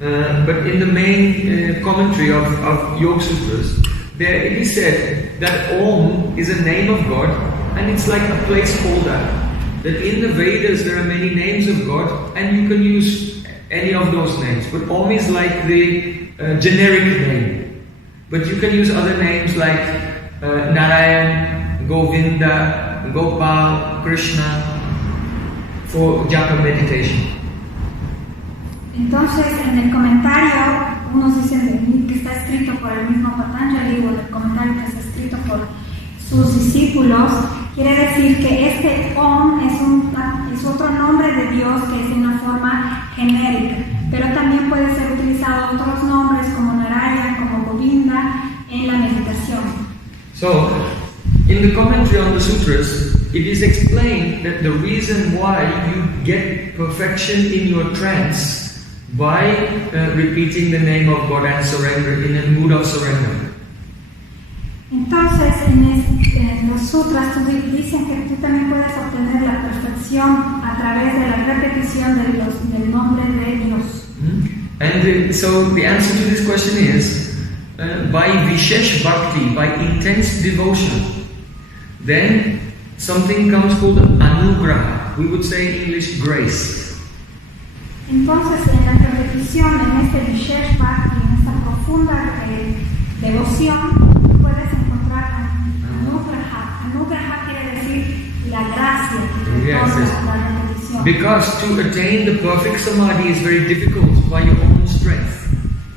But in the main commentary of Yoga Sutras, there it is said that Om is a name of God, and it's like a placeholder. That in the Vedas there are many names of God, and you can use any of those names. But Om is like the generic name. But you can use other names like Narayan, Govinda, Gopal, Krishna for japa meditation. Entonces, en el comentario, unos dicen que está escrito por el mismo Patanjali, o el comentario que está escrito por sus discípulos, quiere decir que este Om es otro nombre de Dios que es de una forma genérica, pero también puede ser utilizado otros nombres como Narayana, como Govinda en la meditación. So, in the commentary on the sutras, it is explained that the reason why you get perfection in your trance by repeating the name of God and surrender in a mood of surrender. Entonces, en los sutras dicen que tú también puedes obtener la perfección a través de la repetición del nombre de Dios. And so the answer to this question is by Vishesh Bhakti, by intense devotion, then something comes called Anugraha. We would say in English grace. Entonces, en la repetición, en este Vishesh Bhakti, en esta profunda devoción, puedes encontrar Anugraha. Anugraha quiere decir la gracia que te otorga la repetición. Because to attain the perfect samadhi is very difficult by your own strength.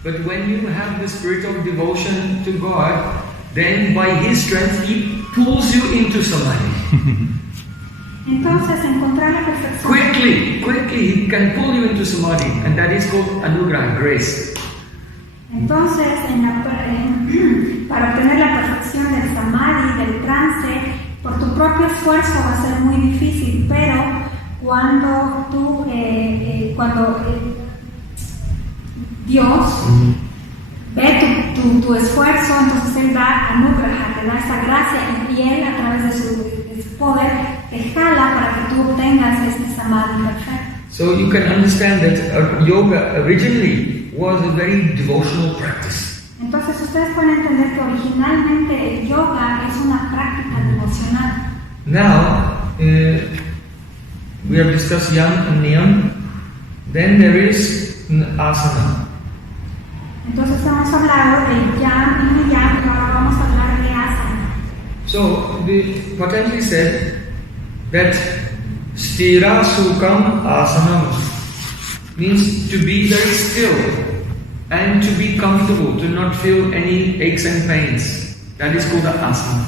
But when you have the spirit of devotion to God, then by His strength He pulls you into samadhi. Entonces, encontrar la perfección. Quickly, He can pull you into samadhi, and that is called anugraha, grace. Entonces, para obtener la perfección del samadhi, del trance, por tu propio esfuerzo va a ser muy difícil, pero cuando Dios ve tu esfuerzo, entonces Él da anugraha, te da esa gracia, y Él a través de su poder te jala para que tú obtengas este samadhi perfecto. So you can understand that yoga originally was a very devotional practice. Entonces ustedes pueden entender que originalmente el yoga es una práctica devocional. Now we have discussed yam and niyam. Then there is asana. Entonces hemos hablado de yam y niyam, y ahora vamos a hablar de asana. So Patanjali said that stira sukham asanam means to be very still and to be comfortable, to not feel any aches and pains. That is called the asana.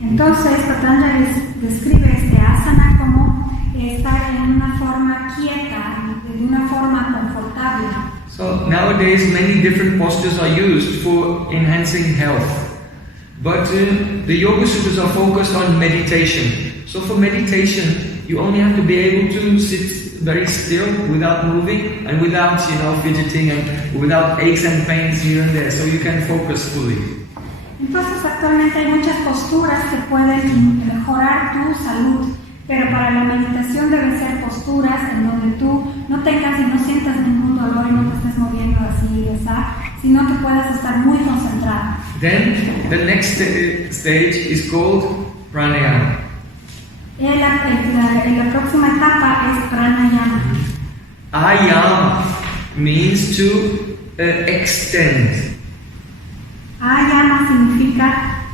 Entonces Patanjali describe este asana como estar en una forma quieta, de una forma confortable. So nowadays many different postures are used for enhancing health. But the Yoga Sutras are focused on meditation. So for meditation, you only have to be able to sit very still without moving and without, fidgeting and without aches and pains here and there. So you can focus fully. Entonces actualmente hay muchas posturas que pueden mejorar tu salud, pero para la meditación deben ser posturas en donde tú no tengas y no sientas ningún dolor y no te estés moviendo así, sino que puedas estar muy concentrado. Then the next stage is called pranayama. La próxima etapa es pranayama. Ayama means to extend. Ayama significa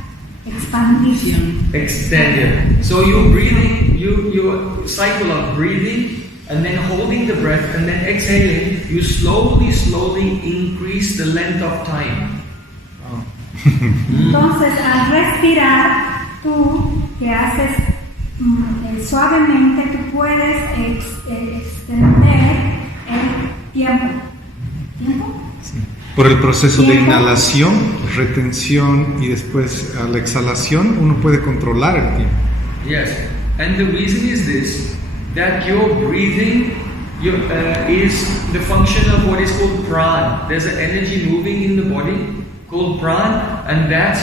expandir. Extend it. So you're breathing, you cycle of breathing and then holding the breath and then exhaling, you slowly increase the length of time. Entonces, al respirar, tú que haces suavemente, tú puedes extender el tiempo. ¿Tiempo? Sí. Por el proceso de inhalación, retención y después a la exhalación, uno puede controlar el tiempo. Yes, and the reason is this, that your breathing is the function of what is called prana. There's an energy moving in the body called prana, and that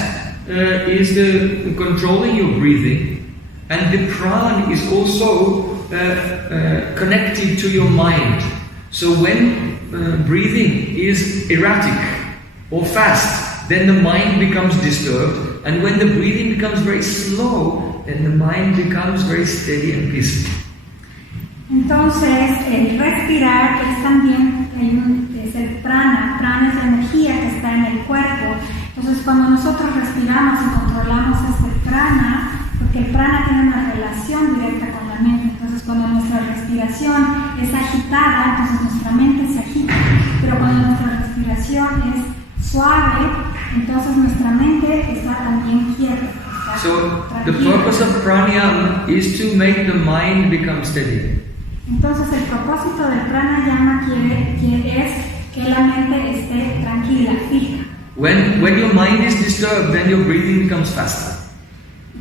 is the controlling your breathing. And the prana is also connected to your mind. So when breathing is erratic or fast, then the mind becomes disturbed, and when the breathing becomes very slow, then the mind becomes very steady and peaceful. Entonces, el respirar es también es el prana. Prana es la energía que está en el cuerpo. Entonces, cuando nosotros respiramos y controlamos este prana, porque el prana tiene una relación directa con la mente. Entonces, cuando nuestra respiración es agitada, entonces nuestra mente se agita. Pero cuando nuestra respiración es suave, entonces nuestra mente está también quieta. So, the purpose of pranayama is to make the mind become steady. Entonces, el propósito del pranayama es que la mente esté tranquila, fija. When your mind is disturbed, then your breathing becomes faster.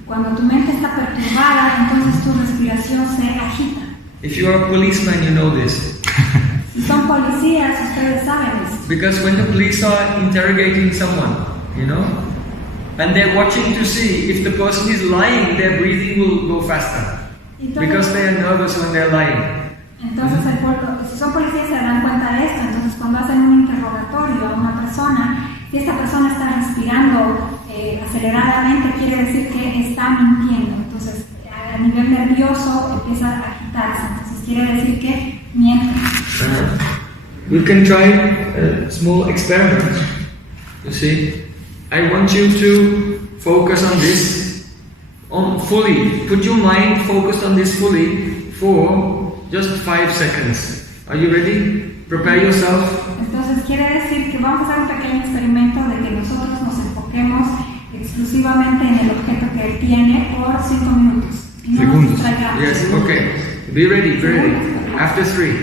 Cuando tu mente está perturbada, entonces tu respiración se agita. If you are a policeman, you know this. Si son policías, ustedes saben eso. Because when the police are interrogating someone, and they're watching to see if the person is lying, their breathing will go faster. Because they are nervous when they're lying. Entonces, si son policías se dan cuenta de esto. Entonces, cuando hacen un interrogatorio a una persona, si esta persona está respirando aceleradamente, quiere decir que está mintiendo. Entonces, a nivel nervioso empieza a agitarse. Entonces, quiere decir que miente. You can try a small experiment. You see, I want you to focus on this. Fully, put your mind focused on this fully for just 5 seconds. Are you ready? Prepare yourself. Entonces quiere decir que vamos a hacer un pequeño experimento de que nosotros nos enfoquemos exclusivamente en el objeto que él tiene por 5 minutos. Segundos. Yes, okay. Be ready, After 3.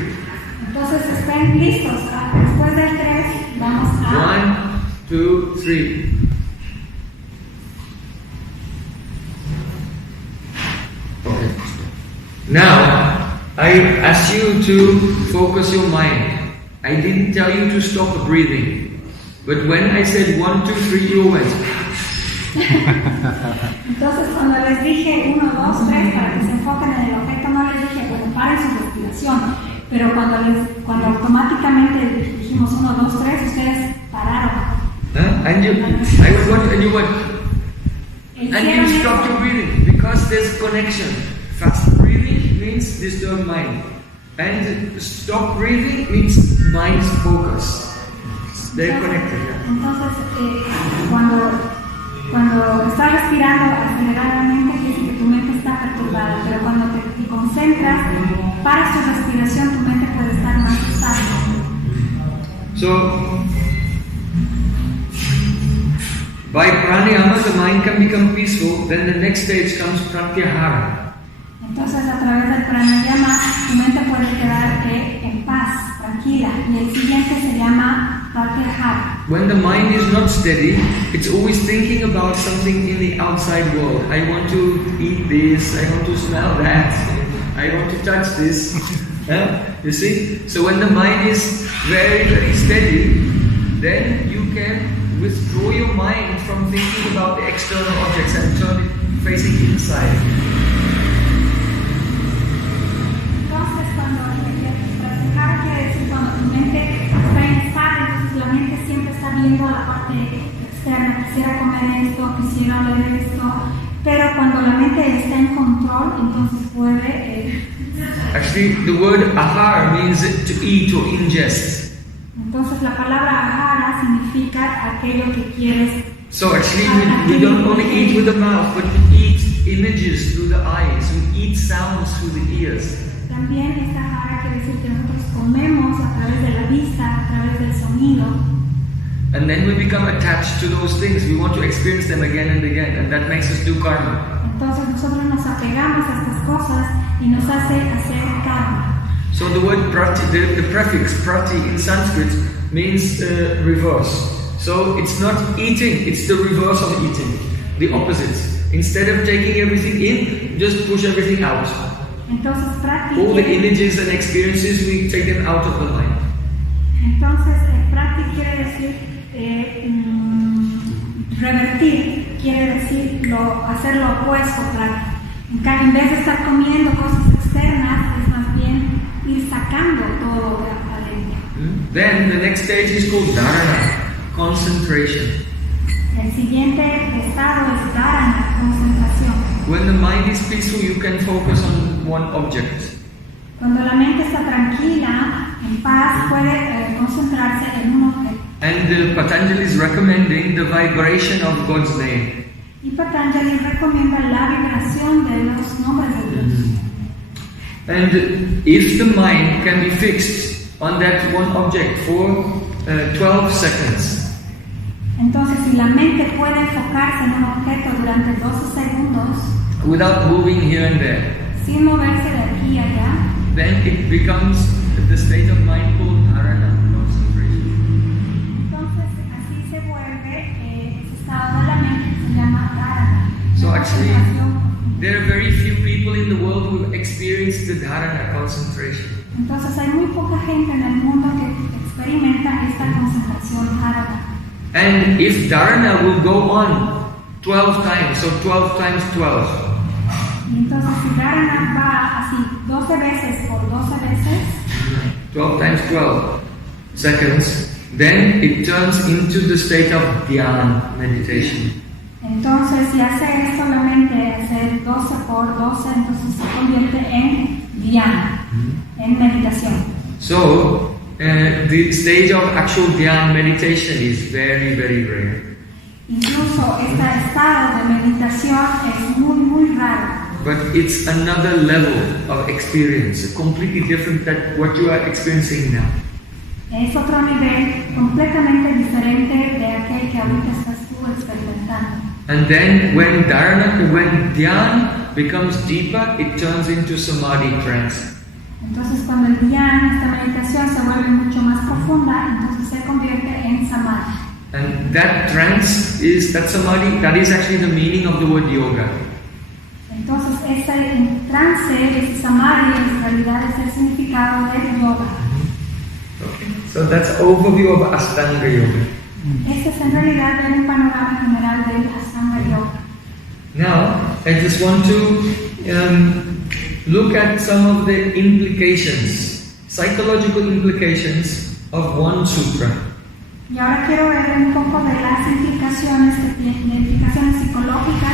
Entonces estén listos. Después del 3 vamos a 1, 2, 3. Okay. Now, I ask you to focus your mind. I didn't tell you to stop breathing. But when I said 1, 2, 3, you went. Entonces, cuando les dije 1, 2, 3 para que se enfoquen en el objeto, no les dije, bueno, paren su respiración. Pero cuando automáticamente dijimos 1, 2, 3, ustedes pararon. And I was going, and you went. And you stopped your breathing because there's connection. Fast breathing means disturbed mind. And stop breathing means mind's focus. They're connected. Entonces, cuando estás respirando aceleradamente, quiere decir que tu mente está perturbada. Pero cuando te concentras, para su respiración, tu mente puede estar más estable. So, by pranayama, the mind can become peaceful. Then the next stage comes pratyahara. Entonces, a través del pranayama, tu mente puede quedar en paz, tranquila. Y el siguiente se llama pratyahara. when the mind is not steady, it's always thinking about something in the outside world. I want to eat this, I want to smell that, I want to touch this. You see? So when the mind is very, very steady, then you can withdraw your mind from thinking about the external objects and turn it facing inside. Entonces, cuando practicar quiere decir cuando tu mente está en estado, entonces la mente siempre está viendo la parte externa, quisiera comer esto, quisiera leer esto, pero cuando la mente está en control, entonces puede... Actually, the word ahara means to eat or ingest. Entonces la palabra ahara significa aquello que quieres. So actually we don't only eat with the mouth, but we eat images through the eyes, we eat sounds through the ears. También esta ahara quiere decir que nosotros comemos a través de la vista, a través del sonido. And then we become attached to those things. We want to experience them again and again, and that makes us do karma. Entonces nosotros nos apegamos a estas cosas y nos hace hacer karma. So the word prati, the prefix prati in Sanskrit means reverse. So it's not eating, it's the reverse of eating, the opposite. Instead of taking everything in, just push everything out. Entonces, prati, all the images and experiences, we take them out of the mind. Entonces, prati quiere decir revertir, quiere decir hacer lo opuesto, prati. En vez de estar comiendo cosas externas, es más bien ir sacando todo de adentro. Then the next stage is called dharana, concentration. El siguiente estado es dharana, concentración. When the mind is peaceful, you can focus on one object. Cuando la mente está tranquila, en paz, puede concentrarse en un objeto. And Patanjali is recommending the vibration of God's name. Y Patanjali recomienda la vibración de los nombres de Dios. And if the mind can be fixed on that one object for 12 seconds. Entonces, si la mente puede enfocarse en un objeto durante 12 segundos, without moving here and there, sin moverse de aquí y allá, then it becomes the state of mind called dharana, concentration. Entonces, así se vuelve ese estado de la mente que se llama dharana. So actually, there are very few people in the world who have experienced the dharana, concentration. Entonces, hay muy poca gente en el mundo que experimenta esta concentración dharana. And if dharana will go on 12 times, so 12 times 12. Y entonces, si dharana va así 12 veces por 12 veces, 12 times 12 seconds, then it turns into the state of dhyana, meditation. Entonces, si hace esto la mente, hacer 12 por 12, entonces se convierte en dhyana, en meditación. So, the stage of actual dhyana meditation is very, very rare. Incluso este estado de meditación es muy, muy raro. But it's another level of experience, completely different than what you are experiencing now. Es otro nivel completamente diferente de aquel que ahorita estás tú experimentando. And then when dhyana becomes deeper, it turns into samadhi trance. Entonces cuando el dhyana, esta meditación se vuelve mucho más profunda, entonces se convierte en samadhi. And that trance that samadhi, that is actually the meaning of the word yoga. Entonces ese trance, ese samadhi, en realidad es el significado del yoga. Okay. So that's overview of Ashtanga Yoga. Este es en realidad un panorama general del Ashtanga Yoga. Now, I just want to look at some of the implications, psychological implications of one sutra. Y ahora quiero ver un poco de las implicaciones psicológicas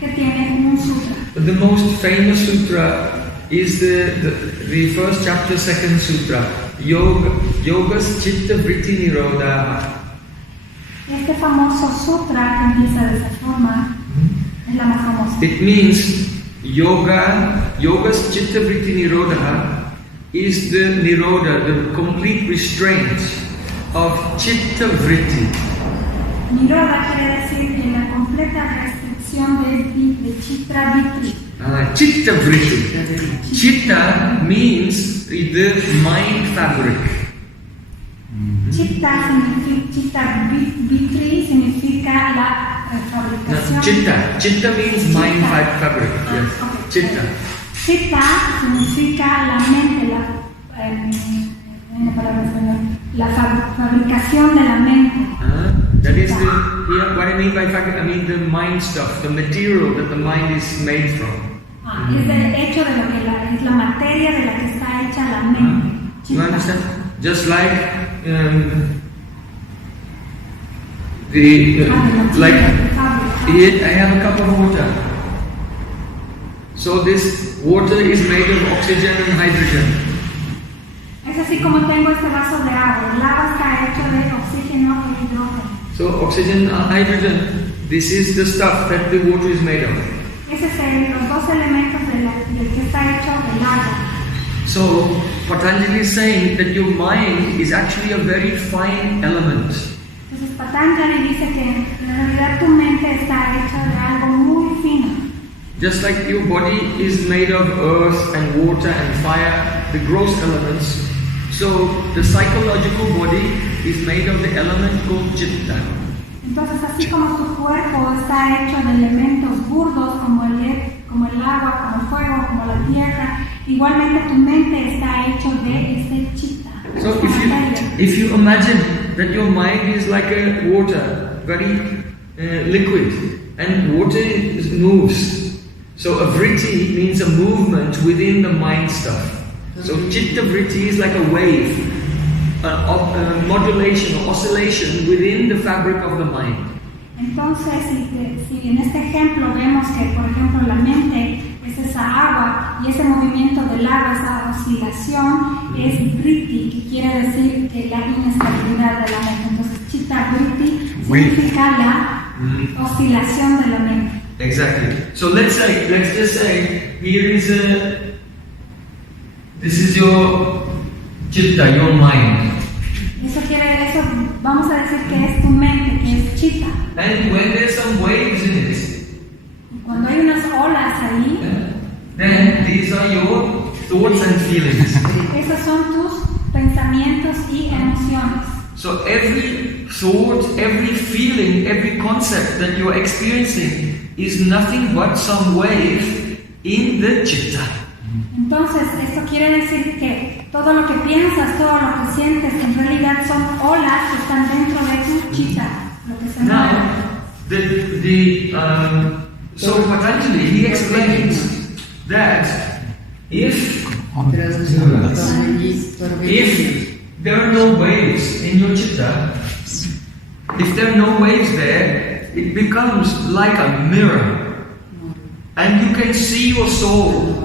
que tiene un sutra. The most famous sutra is the first chapter, second sutra, Yogas Chitta Vritti Nirodha. Este famoso sutra que empieza de esa forma es la más famosa. It means Yogas Chitta Vritti Nirodha is the Nirodha, the complete restraint of Chitta Vritti. Nirodha quiere decir la completa restricción de Chitta Vritti. Chitta Vritti. Chitta means the mind fabric. Chitta significa chitta vitri significa la fabricación. No, chitta means mind fabric. Yes. Okay. Chitta. Chitta significa la mente, la fabricación de la mente. That is what I mean by fabric. I mean the mind stuff, the material that the mind is made from. Es el hecho de lo que es la materia de la que está hecha la mente. You understand? Just like here I have a cup of water. So this water is made of oxygen and hydrogen. Es así como tengo este vaso de agua. El agua está hecho de oxígeno y hidrógeno. So oxygen and hydrogen, this is the stuff that the water is made of. Esos son los dos elementos del que está hecho el agua. So Patanjali is saying that your mind is actually a very fine element. Entonces Patanjali dice que en realidad tu mente está hecha de algo muy fino. Just like your body is made of earth and water and fire, the gross elements, so the psychological body is made of the element called chitta. Entonces, así como tu cuerpo está hecho de elementos burdos como el agua, como el fuego, como la tierra, igualmente tu mente está hecho de ese chitta. So if you imagine that your mind is like a water, very liquid, and water moves. So a vritti means a movement within the mind stuff. So chitta vritti is like a wave, a modulation or oscillation within the fabric of the mind. Entonces, si en este ejemplo vemos que, por ejemplo, la mente es esa agua y ese movimiento del agua, esa oscilación, es vritti, que quiere decir que la inestabilidad de la mente. Entonces, chitta vritti significa la oscilación de la mente. Exactly. So let's just say this is your chitta, your mind. Eso vamos a decir que es tu mente, que es chitta. And when there's some waves in it, Y cuando hay unas olas ahí, then these are your thoughts and feelings. esos son tus pensamientos y emociones. So every thought, every feeling, every concept that you're experiencing is nothing but some wave in the chitta. Entonces, esto quiere decir que todo lo que piensas, todo lo que sientes, en realidad son olas que están dentro de tu chitta. Lo que se so Patanjali, he explains that if there are no waves in your chitta, if there are no waves there, it becomes like a mirror, and you can see your soul.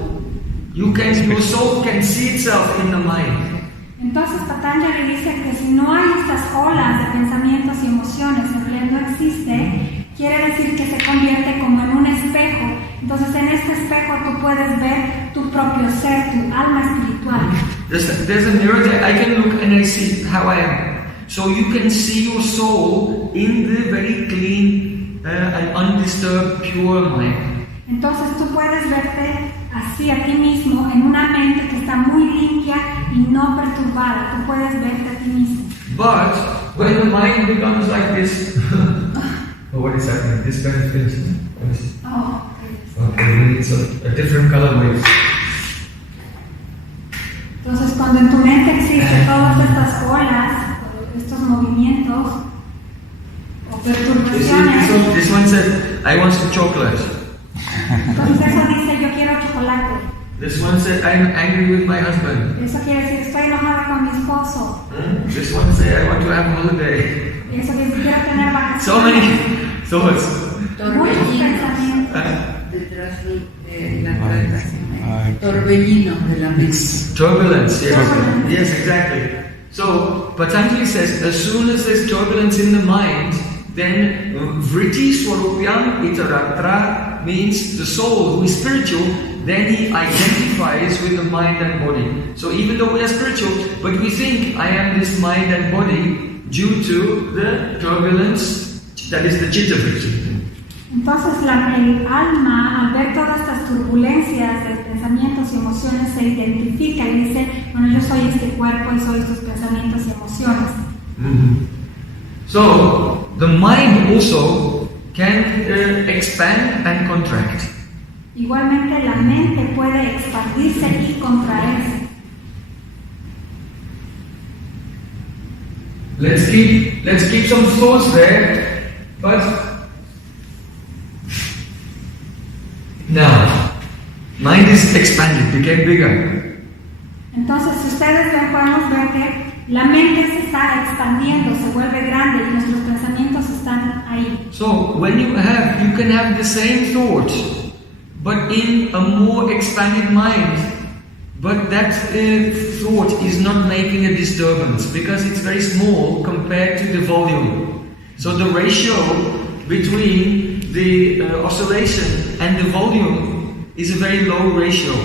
Your soul can see itself in the mind. Entonces Patanjali dice que si no hay estas olas de pensamientos y emociones, en realidad no existe, quiere decir que se convierte como en un espejo. Entonces en este espejo tú puedes ver tu propio ser, tu alma espiritual. There's a mirror there. I can look and I see how I am. So you can see your soul in the very clean and undisturbed, pure mind. Entonces tú puedes verte así a ti mismo en una mente que está muy limpia y no perturbada. Tú puedes verte a ti mismo. But when the mind becomes like this, oh, what is happening? This pen is finished. Oh, okay, it's a different color wave. Entonces cuando en tu mente existen todas estas olas, estos movimientos o perturbaciones. This one said, I want some chocolate. Entonces eso dice, yo quiero chocolate. This one said, I'm angry with my husband. Eso quiere decir, estoy enojada con mi esposo. This one said, I want to have a holiday. Eso quiere decir, quiero tener vacaciones. So many thoughts. Muchos pensamientos. Detrás de la traducción. Torbellino de la mente. Turbulence, yes. Yes, exactly. So, Patanjali says, as soon as there's turbulence in the mind, then vritti swarupyam itaratra means the soul who is spiritual, then he identifies with the mind and body. So even though we are spiritual, but we think I am this mind and body due to the turbulence, that is the chitta vritti. Entonces el alma, al ver todas estas turbulencias de pensamientos y emociones, se identifica y dice, bueno, yo soy este cuerpo y soy estos pensamientos y emociones. So the mind also can expand and contract. Igualmente la mente puede expandirse y contraerse. Let's keep some thoughts there, but now mind is expanded, became bigger. Entonces, si ustedes ven, podemos ver que la mente se está expandiendo, se vuelve grande y nuestros pensamientos están ahí. So when you can have the same thought, but in a more expanded mind, but that thought is not making a disturbance because it's very small compared to the volume. So the ratio between the oscillation and the volume is a very low ratio.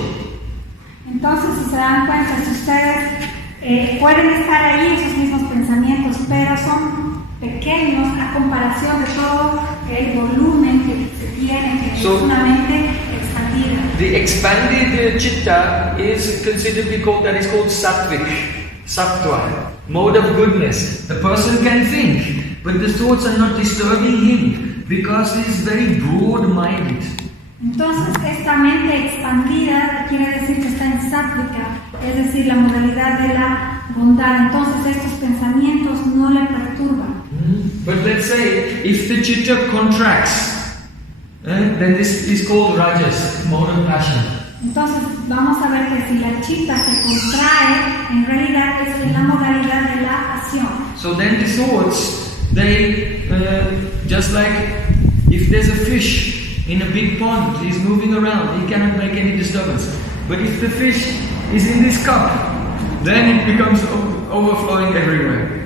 Entonces, si se dan cuenta, si ustedes pueden estar ahí esos mismos pensamientos, pero son pequeños a comparación de todo el volumen que se tiene, que es una mente expandida. The expanded chitta is considered to be called sattvic, sattva, mode of goodness. The person can think, but the thoughts are not disturbing him because he is very broad-minded. Entonces, esta mente expandida quiere decir que está en sátvica, es decir, la modalidad de la bondad. Entonces, estos pensamientos no le perturban. But let's say, if the chitta contracts, then this is called rajas, mode of passion. Entonces, vamos a ver que si la chitta se contrae, en realidad es la modalidad de la pasión. So then the thoughts, they, just like if there's a fish in a big pond, he's moving around, he cannot make any disturbance. But if the fish is in this cup, then it becomes overflowing everywhere.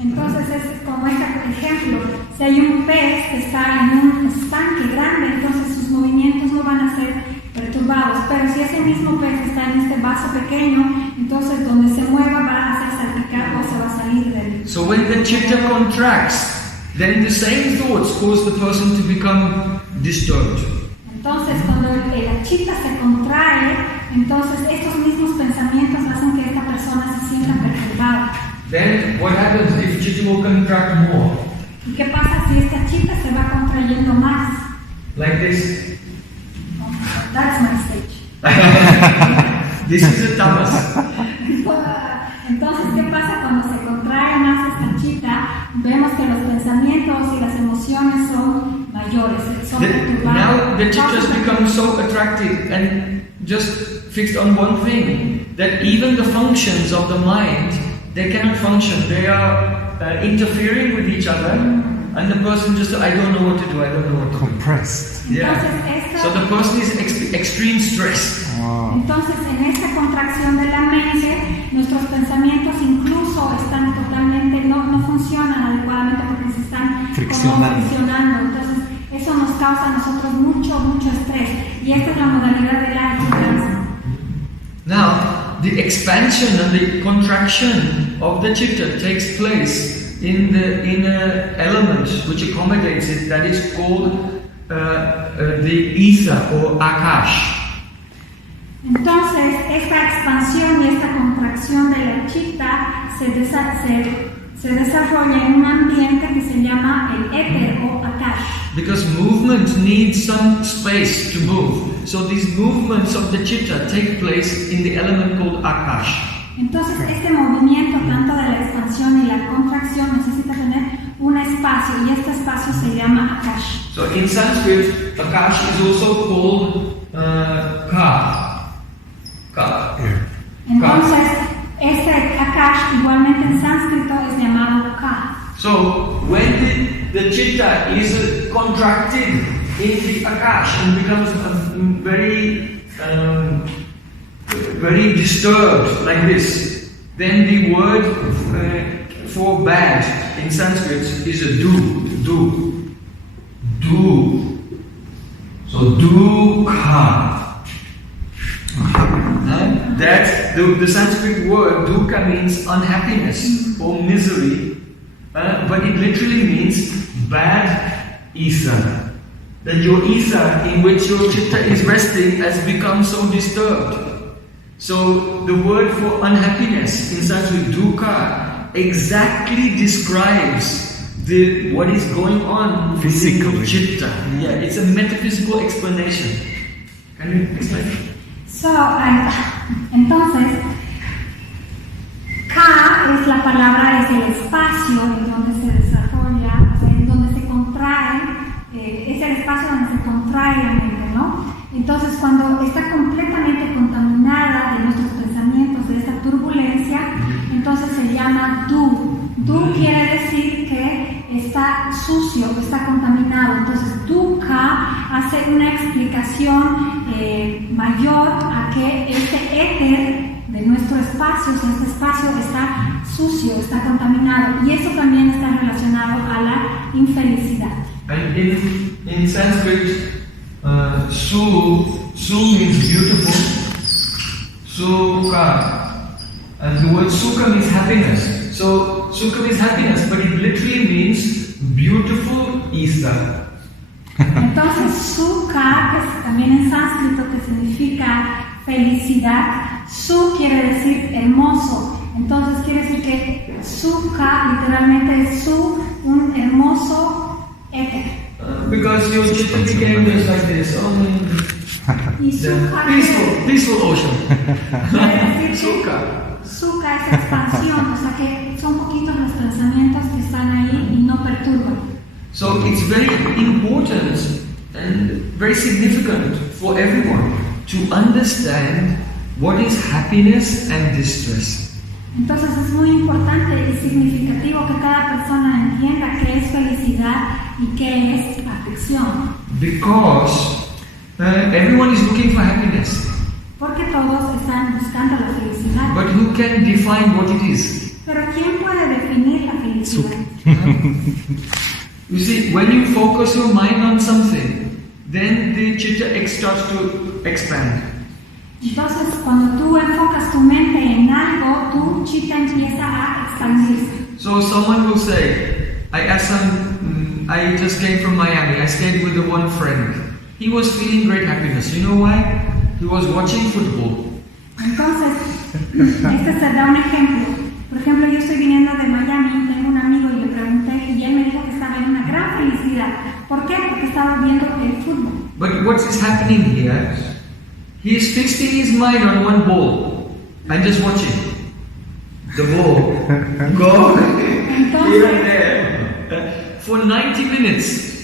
Entonces es como este ejemplo, si hay un pez que está en un estanque grande, entonces sus movimientos no van a ser perturbados, pero si ese mismo pez está en este vaso pequeño, entonces donde se mueva va a hacer salpicar o se va a salir de él. So when the chitta contracts, then the same thoughts cause the person to become disturbed. Entonces, cuando la chitta se contrae, entonces estos mismos pensamientos hacen que esta persona se sienta perturbada. Then what happens if chitta will contract more? ¿Y qué pasa si esta chitta se va contrayendo más? Like this. That's my stage. This is a tamas. Entonces, ¿qué pasa cuando se contrae más esta chitta? Vemos que los pensamientos y las emociones son mayores, son perturbados. Now the chitta has become so attractive and just fixed on one thing that even the functions of the mind, they cannot function. They are interfering with each other, and the person just, I don't know what to do, I don't know what to do. Compressed. Yeah. So the person is extreme stress. Entonces, en esta contracción de la mente, nuestros pensamientos incluso están totalmente, no funcionan adecuadamente porque se están friccionando. Entonces, eso nos causa a nosotros mucho estrés. Y esta es la modalidad de la ignorancia. Now, the expansion and the contraction of the chitta takes place in the inner element which accommodates it, that is called the ether or akash. Entonces, esta expansión y esta contracción de la chitta se desarrolla en un ambiente que se llama el éter o akash. Because movement needs some space to move. So these movements of the chitta take place in the element called akash. Entonces, este movimiento tanto de la expansión y la contracción necesita tener un espacio y este espacio se llama akash. So in Sanskrit, akash is also called ka. Entonces, este akash igualmente en sánscrito es llamado ka. So when the chitta is contracted in the akash and becomes very disturbed like this, then the word for bad in Sanskrit is a do. So dukkha. That the Sanskrit word dukkha means unhappiness or misery, but it literally means bad ether. That your ether in which your chitta is resting has become so disturbed. So the word for unhappiness in Sanskrit, dukkha, exactly describes what is going on physically. Chitta. Yeah, it's a metaphysical explanation. Can you explain? So, entonces, Ka es la palabra, es el espacio en donde se desarrolla, o sea, en donde se contrae, es el espacio donde se contrae la mente, ¿no? Entonces, cuando está completamente contaminada de nuestros pensamientos, de esta turbulencia, entonces se llama Du. Du quiere decir que está sucio, que está contaminado. Entonces, Dukkha hace una explicación mayor a que este éter de nuestro espacio, si este espacio está sucio, está contaminado, y eso también está relacionado a la infelicidad. And in Sanskrit, Su means beautiful, Sukha. And the word Sukha means happiness. So Sukha means happiness, but it literally means beautiful ether. Entonces, Sukha, que es también en sánscrito, que significa felicidad, Su quiere decir hermoso. Entonces quiere decir que Sukha literalmente es un hermoso éter. Because your chitta became just like this, Y Sukha peaceful ocean. quiere decir Sukha. Sukha es expansión, o sea que son poquitos los pensamientos que están ahí y no perturban. So it's very important and very significant for everyone to understand what is happiness and distress. Entonces es muy importante y significativo que cada persona entienda qué es felicidad y qué es aflicción. Because everyone is looking for happiness. Porque todos están buscando la felicidad. But who can define what it is? Pero ¿quién puede definir la felicidad? You see, when you focus your mind on something, then the chitta starts to expand. Entonces, cuando tú enfocas tu mente en algo, tu chitta empieza a expandirse. So someone will say, I just came from Miami, I stayed with the one friend. He was feeling great happiness. You know why? He was watching football. Entonces, este se da un ejemplo. Por ejemplo, yo estoy viniendo de Miami, tengo un amigo y le pregunté y él me dijo que estaba en una gran felicidad. ¿Por qué? Porque estaba viendo el fútbol. But what is happening here? He is fixing his mind on one ball and just watching the ball go here and there for 90 minutes.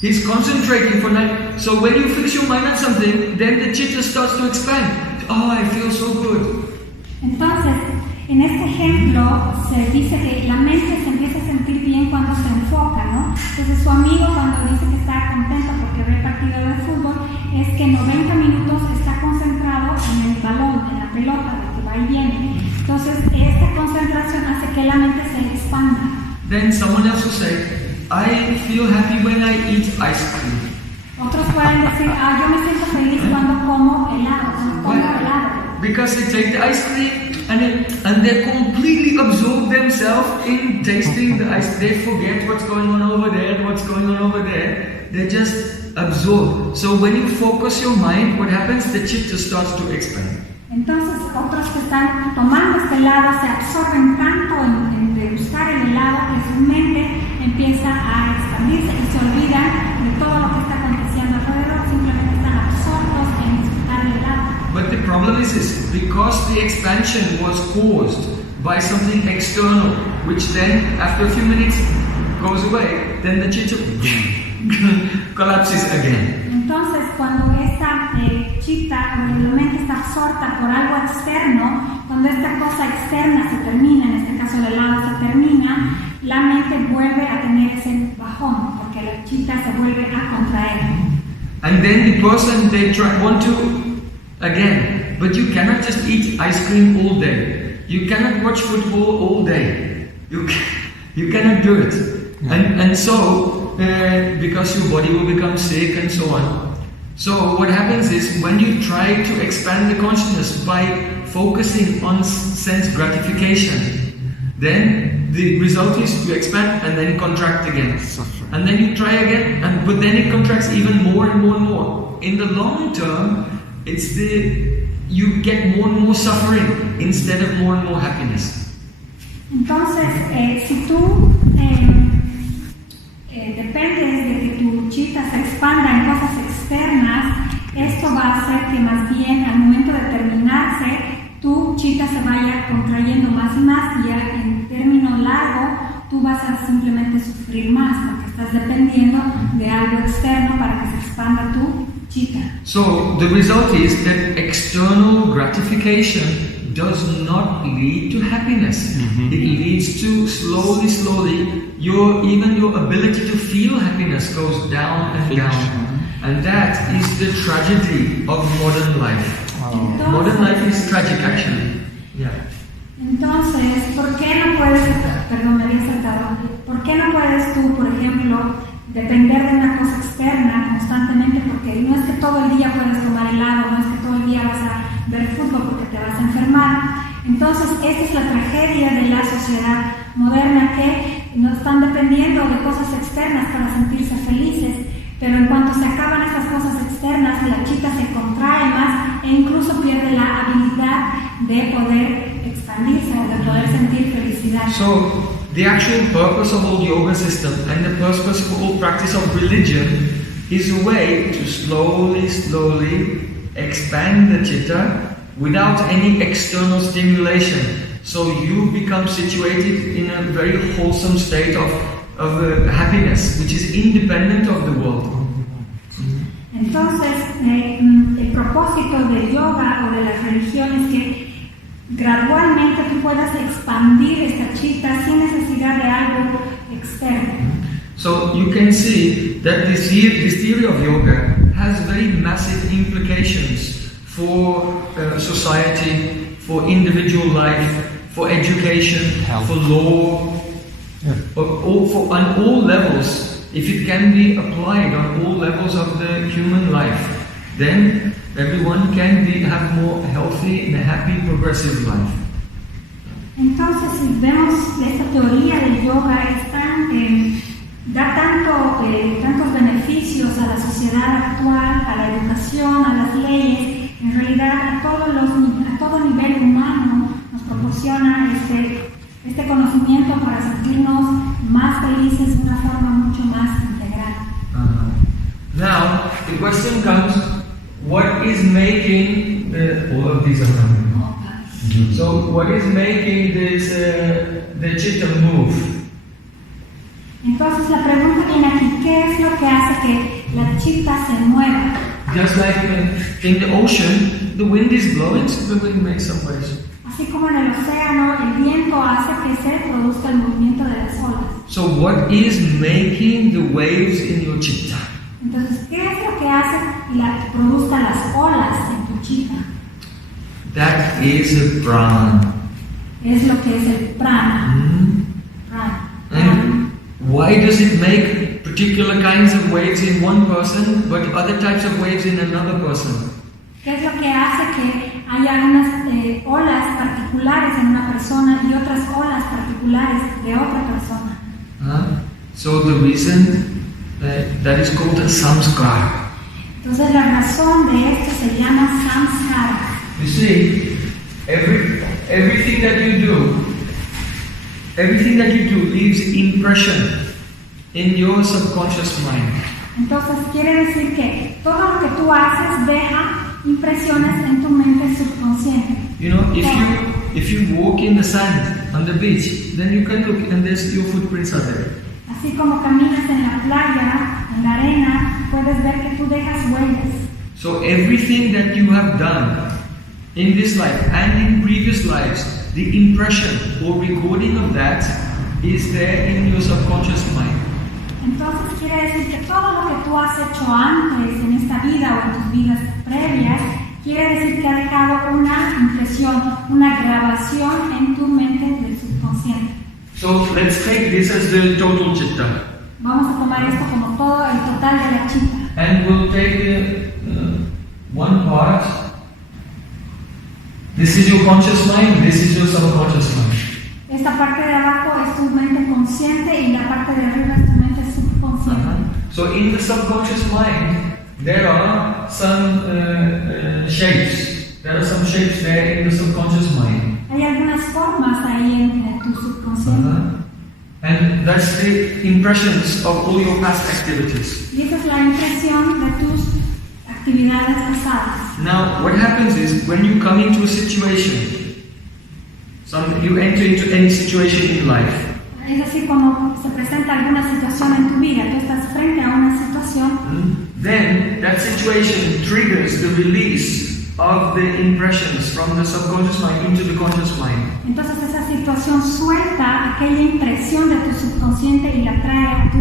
He's concentrating for 90. So when you fix your mind on something, then the chitta starts to expand. Oh, I feel so good. Entonces, en este ejemplo se dice que la mente se empieza a sentir bien cuando se enfoca, ¿no? Entonces su amigo cuando dice que está contento porque ve el partido de fútbol es que 90 minutos está concentrado en el balón, en la pelota, de que va y viene. Entonces esta concentración hace que la mente se expanda. Then someone else will say, I feel happy when I eat ice cream. Otros pueden decir, yo me siento feliz cuando como helado, Because they take the ice cream and they completely absorb themselves in tasting the ice. They forget what's going on over there, what's going on over there. They just absorb. So when you focus your mind, what happens? The chitta starts to expand. Entonces otros que están tomando este helado se absorben tanto en degustar el helado que su mente empieza a expandirse y se olvidan de todo lo que está aconteciendo alrededor, simplemente están absortos en disfrutar el helado. But the problem is this, because the expansion was caused by something external, which then after a few minutes goes away, then the chitta collapses again. Entonces, cuando esta chitta o la mente está absorta por algo externo, cuando esta cosa externa se termina, en este caso el helado se termina, la mente vuelve a tener ese bajón, porque la chitta se vuelve a contraer. And then the person, they want to again, but you cannot just eat ice cream all day. You cannot watch football all day. You cannot do it. And so, because your body will become sick and so on. So what happens is, when you try to expand the consciousness by focusing on sense gratification, then the result is to expand and then contract again. And then you try again, but then it contracts even more and more and more. In the long term, you get more and more suffering instead of more and more happiness. Entonces, si tú va a hacer que más bien al momento de terminarse, tu chitta se vaya contrayendo más y más y ya en término largo tú vas a simplemente sufrir más porque estás dependiendo de algo externo para que se expanda tu chitta. So the result is that external gratification does not lead to happiness. It leads to slowly, even your ability to feel happiness goes down and down. And that is the tragedy of modern life. Entonces, Modern life is tragic actually. Yeah. Entonces, ¿por qué no puedes, perdón, me había saltado, ¿por qué no puedes tú, por ejemplo, depender de una cosa externa constantemente? Porque no es que todo el día puedes tomar helado, no es que todo el día vas a ver fútbol porque te vas a enfermar. Entonces, esta es la tragedia de la sociedad moderna, que no están dependiendo de cosas externas para sentirse felices, pero en cuanto se acaban estas cosas externas, la chitta se contrae más e incluso pierde la habilidad de poder expandirse o de poder sentir felicidad. So the actual purpose of all yoga system and the purpose of all practice of religion is a way to slowly expand the chitta without any external stimulation. So you become situated in a very wholesome state of happiness, which is independent of the world. Entonces, el propósito del yoga o de la religión es que gradualmente tú puedas expandir esta chitta sin necesidad de algo externo. So you can see that this theory of yoga has very massive implications for society, for individual life, for education, for law, on all levels. If it can be applied on all levels of the human life, then everyone can have more healthy and happy, progressive life. Entonces, si vemos esta teoría del yoga, da tantos beneficios a la sociedad actual, a la educación, a las leyes, en realidad a todo nivel humano nos proporciona este conocimiento para sentirnos más felices de una forma mucho más integral. Now, the question comes, what is making all of these are coming? So, what is making this the chitta move? Entonces la pregunta viene aquí, ¿qué es lo que hace que la chitta se mueva? Just like in the ocean, the wind is blowing, so the wind makes some waves. Así como en el océano, el viento hace que se produzca el movimiento de las olas. So what is making the waves in your chitta? Entonces, ¿qué es lo que hace que produzca las olas en tu chitta? That is a prana. Es lo que es el prana. Prana. And why does it make particular kinds of waves in one person, but other types of waves in another person? ¿Qué es lo que hace que haya unas olas particulares en una persona y otras olas particulares de otra persona? So the reason that is called a samskara. Entonces la razón de esto se llama samskara. You see, everything that you do leaves impression in your subconscious mind. Entonces quiere decir que todo lo que tú haces deja impresiones en tu mente subconsciente. You know, if you walk in the sand on the beach, then you can look and your footprints are there. Así como caminas en la playa, en la arena, puedes ver que tú dejas huellas. So everything that you have done in this life and in previous lives, the impression or recording of that is there in your subconscious mind. Entonces quiere decir que todo lo que tú has hecho antes en esta vida o en tus vidas previas, quiere decir que ha dejado una impresión, una grabación en tu mente del subconsciente. So let's take this as the total chitta. Vamos a tomar esto como todo el total de la chitta. And we'll take one part. This is your conscious mind, this is your subconscious mind. Esta parte de abajo es tu mente consciente y la parte de arriba es tu mente subconsciente. So in the subconscious mind, there are some shapes. There are some shapes there in the subconscious mind. Hay algunas formas ahí en tu subconsciente. And that's the impressions of all your past activities. Y esa es la impresión de tus actividades pasadas. Now, what happens is when you come into a situation, you enter into any situation in life. Es decir, cuando se presenta alguna situación en tu vida, tú estás frente a una situación, then that situation triggers the release of the impressions from the subconscious mind into the conscious mind. entonces esa situación suelta aquella impresión de tu subconsciente y la trae a tu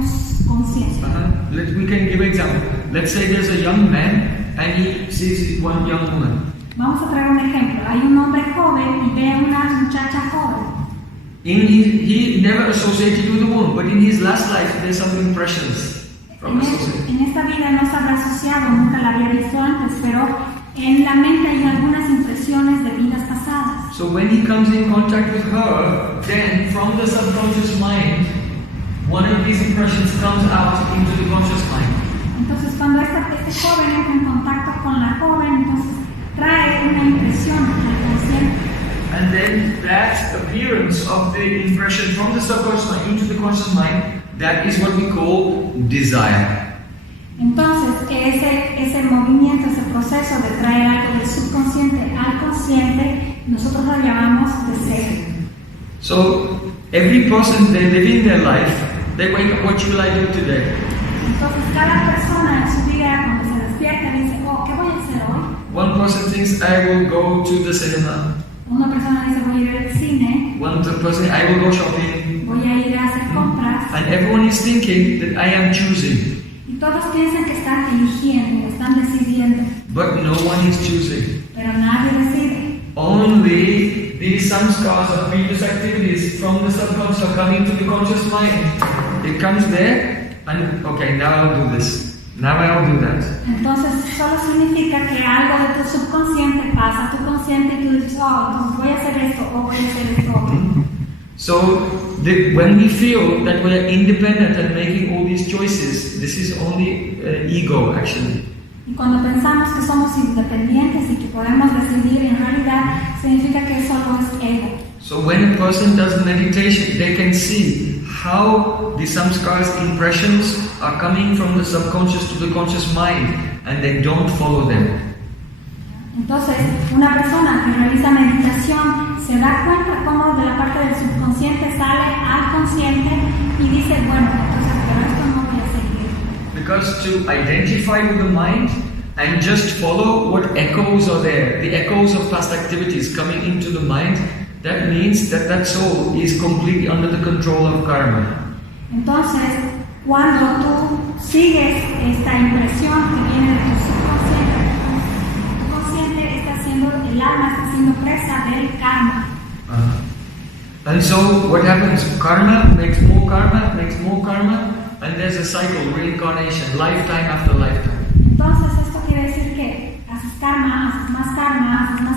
conciencia. We can give an example. Let's say there's a young man and he sees one young woman. Vamos a traer un ejemplo. Hay un hombre joven y ve a una muchacha joven. He never associated with a woman, but in his last life there's some impressions from association. En esta vida no se habrá asociado, nunca la había visto antes, pero en la mente hay algunas impresiones de vidas pasadas. So when he comes in contact with her, then from the subconscious mind, one of these impressions comes out into the conscious mind. Entonces cuando este joven entra en contacto con la joven, entonces trae una impresión al consciente. And then that appearance of the impression from the subconscious mind into the conscious mind, that is what we call desire. Entonces ese movimiento, ese proceso de traer algo del subconsciente al consciente, nosotros lo llamamos deseo. So every person, they live in their life, they wake up, what will I do today? Entonces cada persona en su vida cuando se despierta dice, ¿qué voy a hacer hoy? One person thinks, I will go to the cinema. Una persona dice, voy a ir al cine. One person, I will go shopping. Voy a ir a hacer compras. And everyone is thinking that I am choosing. Y todos piensan que están eligiendo, están decidiendo. But no one is choosing. Pero nadie decide. Only these samskaras of previous activities from the subconscious are coming to the conscious mind. It comes there, and okay, now I'll do this. Now I'll do that. Entonces solo significa que algo de tu subconsciente pasa a tu consciente y tú dices, entonces voy a hacer esto o voy a hacer esto. So when we feel that we are independent and making all these choices, this is only ego actually. Y cuando pensamos que somos independientes y que podemos decidir, en realidad significa que solo es ego. So when a person does meditation, they can see how the samskaras, impressions are coming from the subconscious to the conscious mind, and they don't follow them. Entonces, una persona que realiza meditación se da cuenta cómo de la parte del subconsciente sale al consciente y dice, bueno, entonces, pero esto no voy a seguir. Because to identify with the mind and just follow what echoes are there, the echoes of past activities coming into the mind, that means that that soul is completely under the control of karma. Entonces, cuando tú sigues esta impresión que viene de tu subconsciente está siendo, el alma está siendo presa del karma. And so what happens? Karma makes more karma, and there's a cycle, reincarnation, lifetime after lifetime. Entonces esto quiere decir que haces karma, haces más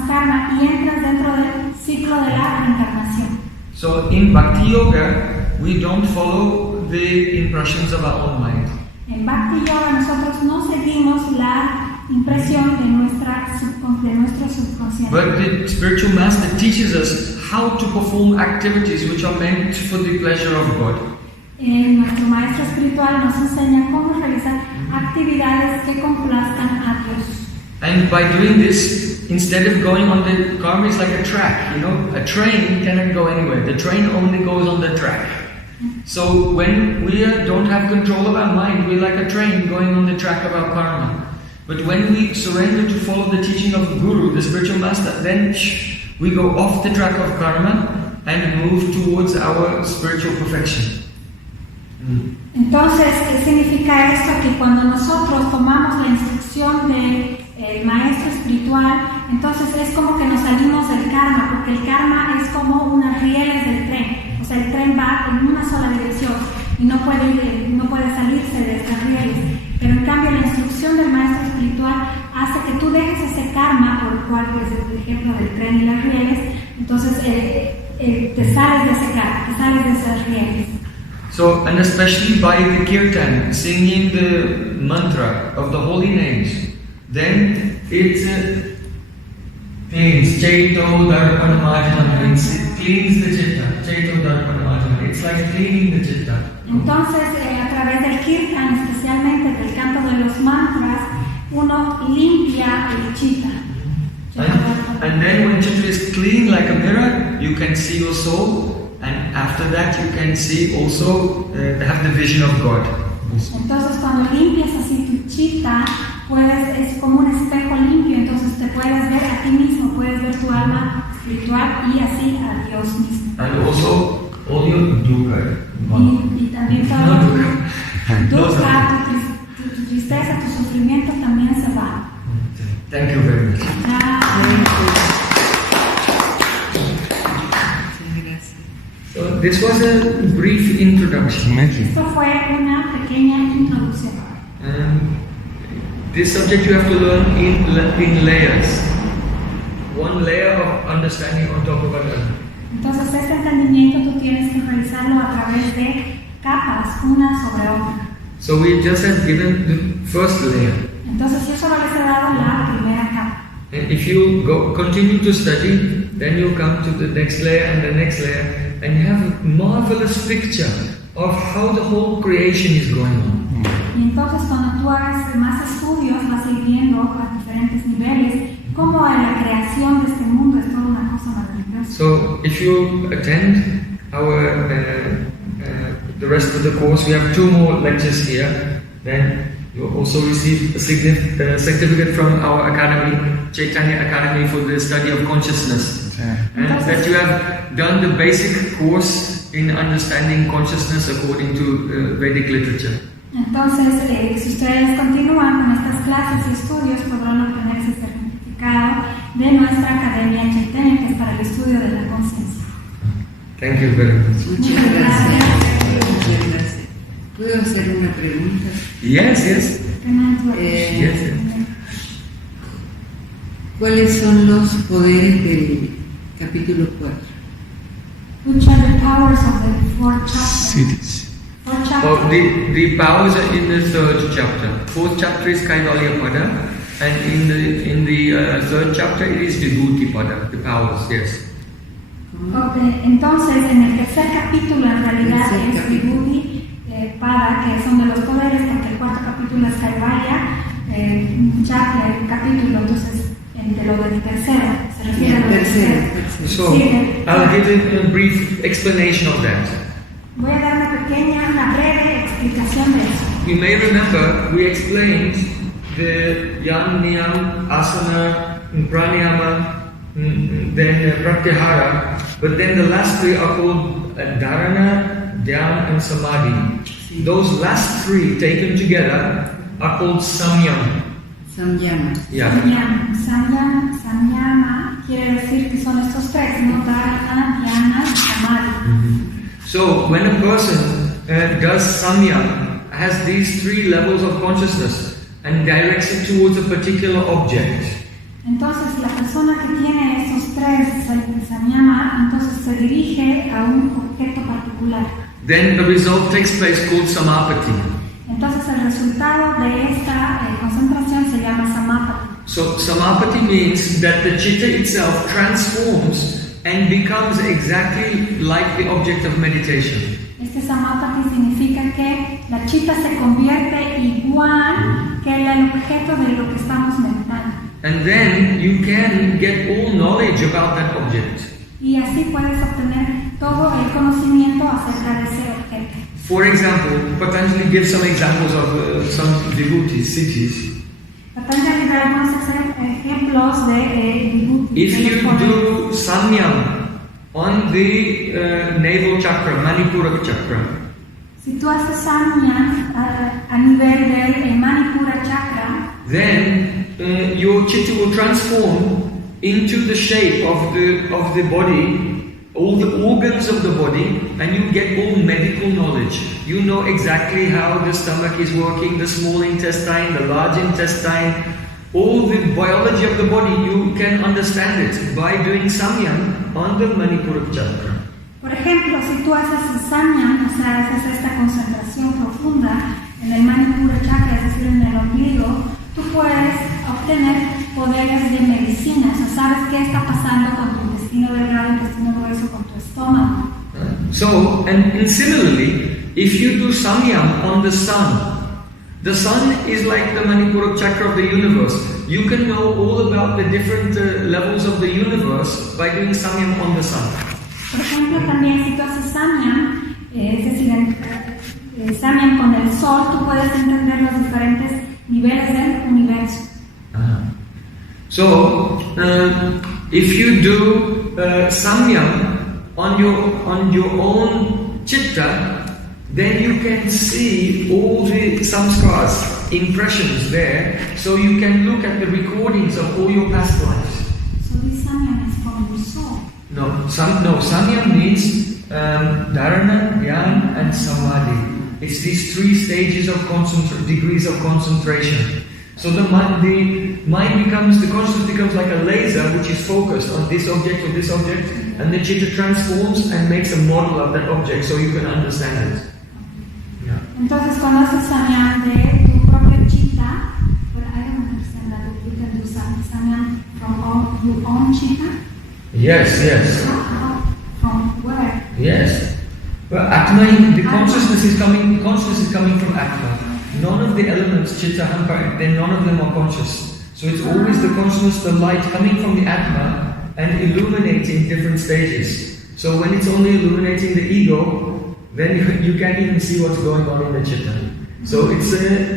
karma y entras dentro del ciclo de la reencarnación. So in Bhakti Yoga, we don't follow the impressions of our own mind. En Bhakti Yoga nosotros no seguimos la impresión de nuestro subconsciente. But the spiritual master teaches us how to perform activities which are meant for the pleasure of God. Nuestro maestro espiritual nos enseña cómo realizar actividades que complazcan a Dios. And by doing this, instead of going on the karma is like a track, a train cannot go anywhere. The train only goes on the track. So when we don't have control of our mind, we're like a train going on the track of our karma. But when we surrender to follow the teaching of the Guru, the spiritual master, then we go off the track of karma and move towards our spiritual perfection. Entonces, ¿qué significa esto? Que cuando nosotros tomamos la instrucción del maestro espiritual, entonces es como que nos salimos del karma, porque el karma es como unas rieles del tren. O sea, el tren va en una sola dirección y no puede salirse de estas rieles. Pero en cambio la instrucción del maestro espiritual hace que tú dejes ese karma, por el cual, pues, el ejemplo del tren y las rieles, entonces te sales de ese karma, te sales de esas rieles. So, and especially by the kirtan, singing the mantra of the holy names, then it cleans Chaito Darpana Majana, it cleans the chitta, Chaito Darpana Majana, it's like cleaning the chitta. Entonces, a través del kirtan, especialmente del canto de los mantras, uno limpia el chitta. And then when chitta is clean like a mirror, you can see your soul, and after that you can see also have the vision of God. Entonces cuando limpias así tu chitta, es como un espejo limpio, entonces te puedes ver a ti mismo, puedes ver tu alma espiritual y así a Dios mismo. And also all your dukkha. Y también todo tu dukkha, tu tristeza, tu sufrimiento también se va. Thank you very much. So this was a brief introduction. Esto fue una pequeña introducción. This subject you have to learn in layers. One layer of understanding on top of another. Entonces este entendimiento tú tienes que realizarlo a través de capas, una sobre otra. So we just have given the first layer. Entonces yo solo les he dado la primera capa. And if you continue to study, then you come to the next layer and the next layer, and you have a marvelous picture of how the whole creation is going on. Y entonces cuando tú hagas más estudios vas a ir viendo a diferentes niveles cómo la creación de este mundo es toda una cosa maravillosa. So if you attend our the rest of the course, we have 2 more lectures here. Then you also receive a certificate from our academy, Chaitanya Academy, for the study of consciousness. And that you have done the basic course in understanding consciousness according to Vedic literature. Entonces, si ustedes continúan con estas clases y estudios, podrán obtener ese certificado de nuestra Academia Chaitanya, que es para el estudio de la conciencia. Thank you very much. Muchas gracias. Muchas gracias. ¿Puedo hacer una pregunta? Yes, yes. Yes. ¿Cuáles son los poderes del capítulo 4? Which are the powers of the 4th chapter? Cities. Oh, the powers are in the 3rd chapter. 4th chapter is Kaivalya Pada, and in the 3rd chapter it is Vibhuti Pada, the powers, yes. Okay. Entonces, en el tercer capítulo en realidad es Vibhuti Pada, que son de los poderes, porque el 4º capítulo es Kaivalya chapter, el capítulo, entonces de lo del tercero, se refiere a lo del tercero. So, I'll give a brief explanation of that. Voy a dar una breve explicación de eso. You may remember we explained the Yam, Niyam, Asana, Pranayama, then Pratyahara, but then the last 3 are called Dharana, Dhyan and Samadhi. Those last 3 taken together are called Samyam. Samyama. Yeah. Samyama quiere decir que son estos 3, ¿no? Dharana, Dhyana y Samadhi. So when a person does samyam, has these 3 levels of consciousness and directs it towards a particular object. Entonces la persona que tiene esos 3 samyama, entonces se dirige a un objeto particular. Then the result takes place called samapati. Entonces el resultado de esta concentración se llama samapati. So samapati means that the chitta itself transforms and becomes exactly like the object of meditation. Este samapati significa que la chitta se convierte igual que el objeto de lo que estamos meditando. And then you can get all knowledge about that object. Y así puedes obtener todo el conocimiento acerca de ese objeto. For example, Patanjali gives some examples of some vibhutis, cities. Patanjali da algunos ejemplos de vibhutis. If you do samyam on the navel chakra, Manipura chakra, si tú haces samyam a nivel del Manipura chakra, then your chitta will transform into the shape of the body, all the organs of the body, and you get all medical knowledge. You know exactly how the stomach is working, the small intestine, the large intestine, all the biology of the body. You can understand it by doing samyam on the Manipura chakra. Por ejemplo, si tú haces el samyam, o sea, haces esta concentración profunda en el Manipura chakra, es decir, en el ombligo, tú puedes obtener poderes de medicina, o sea, sabes qué está pasando con tu intestino delgado, intestino grueso, con tu estómago. So, and similarly, if you do samyam on the sun, The sun is like the Manipura chakra of the universe. You can know all about the different levels of the universe by doing samyam on the sun. Por ejemplo, también si tú haces samyam, es decir, samyam con el sol, tú puedes entender los diferentes niveles del universo. So, if you do samyam on your own chitta, then you can see all the samskaras, impressions there, so you can look at the recordings of all your past lives. So this samyam is from your soul. No, samyam means dharana, dhyan and samadhi. It's these three stages of degrees of concentration. So the mind becomes, the consciousness becomes like a laser which is focused on this object or this object, and the chitta transforms and makes a model of that object so you can understand it. Yeah. Entonces cuando haces samyam de tu propia chitta, but I don't understand that you can do samyam from your own chitta? Yes. From where? Yes. Well, Atma, the consciousness is coming from Atma. None of the elements, chitta, hankara, then none of them are conscious. So it's always the consciousness, the light coming from the Atma and illuminating different stages. So when it's only illuminating the ego, then you can't even see what's going on in the chitta. So it's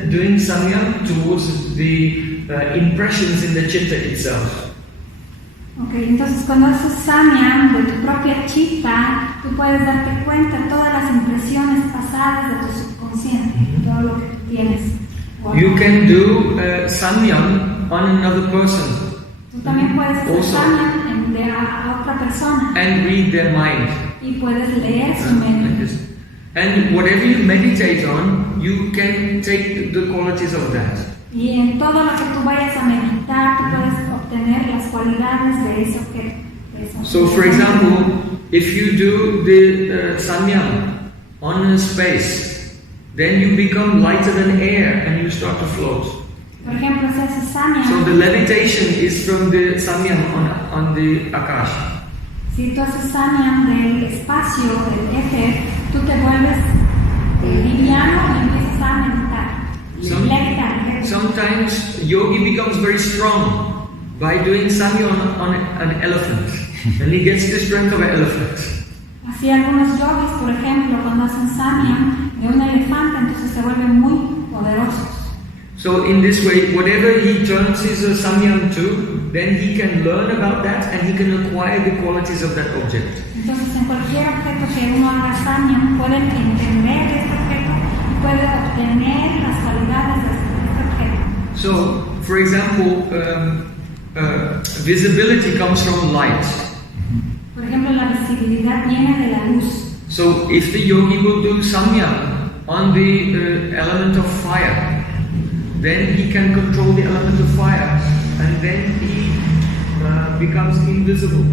doing samyam towards the impressions in the chitta itself. Ok, entonces cuando haces samyam de tu propia chitta, tú puedes darte cuenta de todas las impresiones pasadas de tu subconsciente, todo lo que tú tienes. You can do samyam on another person. Tú también puedes hacer samyam de a otra persona. And read their mind. Y puedes leer su mente. And whatever you meditate on, you can take the qualities of that. Y en todo lo que tú vayas a meditar, tú puedes obtener las cualidades de ese objeto. So, for example, if you do the samyam on a space, then you become lighter than air and you start to float. Por ejemplo, si haces samyam. So the levitation is from the samyam on the akash. Si tú haces samyam del espacio, del éter, tú te vuelves liviano y empiezas a meditar. Sometimes yogi becomes very strong by doing samyam on an elephant, and he gets the strength of an elephant. Así algunos yogis, por ejemplo, cuando hacen samyam de un elefante, entonces se vuelven muy poderosos. So in this way, whatever he turns his samyam to, then he can learn about that and he can acquire the qualities of that object. Entonces en cualquier objeto que uno haga samyam, pueden entender este objeto y puede obtener las cualidades de este objeto. So, for example, visibility comes from light. Por ejemplo, la visibilidad viene de la luz. So, if the yogi will do samyam on the element of fire, then he can control the element of fire, and then he becomes invisible,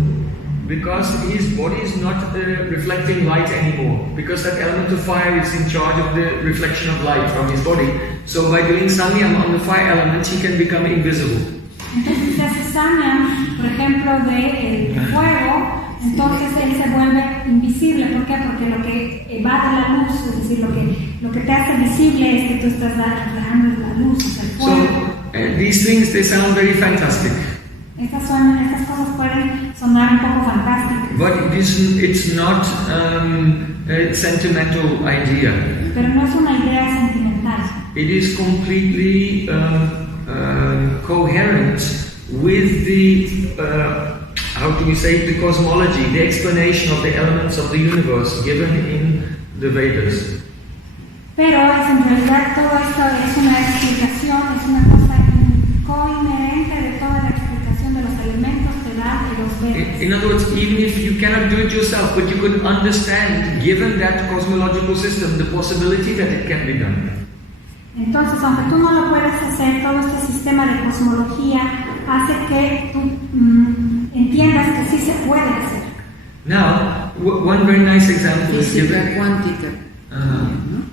because his body is not reflecting light anymore, because that element of fire is in charge of the reflection of light from his body. So by doing samyam on the fire element, he can become invisible. Entonces si hace samyam, por ejemplo, de fuego, entonces él se vuelve invisible. ¿Por qué? Porque lo que evade la luz, es decir, lo que te hace visible es que tú estás reflejando la luz, el fuego. So these things, they sound very fantastic. Estas cosas pueden sonar un poco fantásticas. But it's not a sentimental idea. Pero no es una idea sentimental. It is completely coherent with the how do we say, the cosmology, the explanation of the elements of the universe given in the Vedas. Pero en realidad todo esto es una explicación, es una cosa coinherente de toda la explicación de los elementos de los Vedas. In other words, even if you cannot do it yourself, but you could understand, given that cosmological system, the possibility that it can be done. Entonces, aunque tú no lo puedes hacer, todo este sistema de cosmología hace que tú entiendas que sí se puede hacer. Now, one very nice example is given. Física cuántica.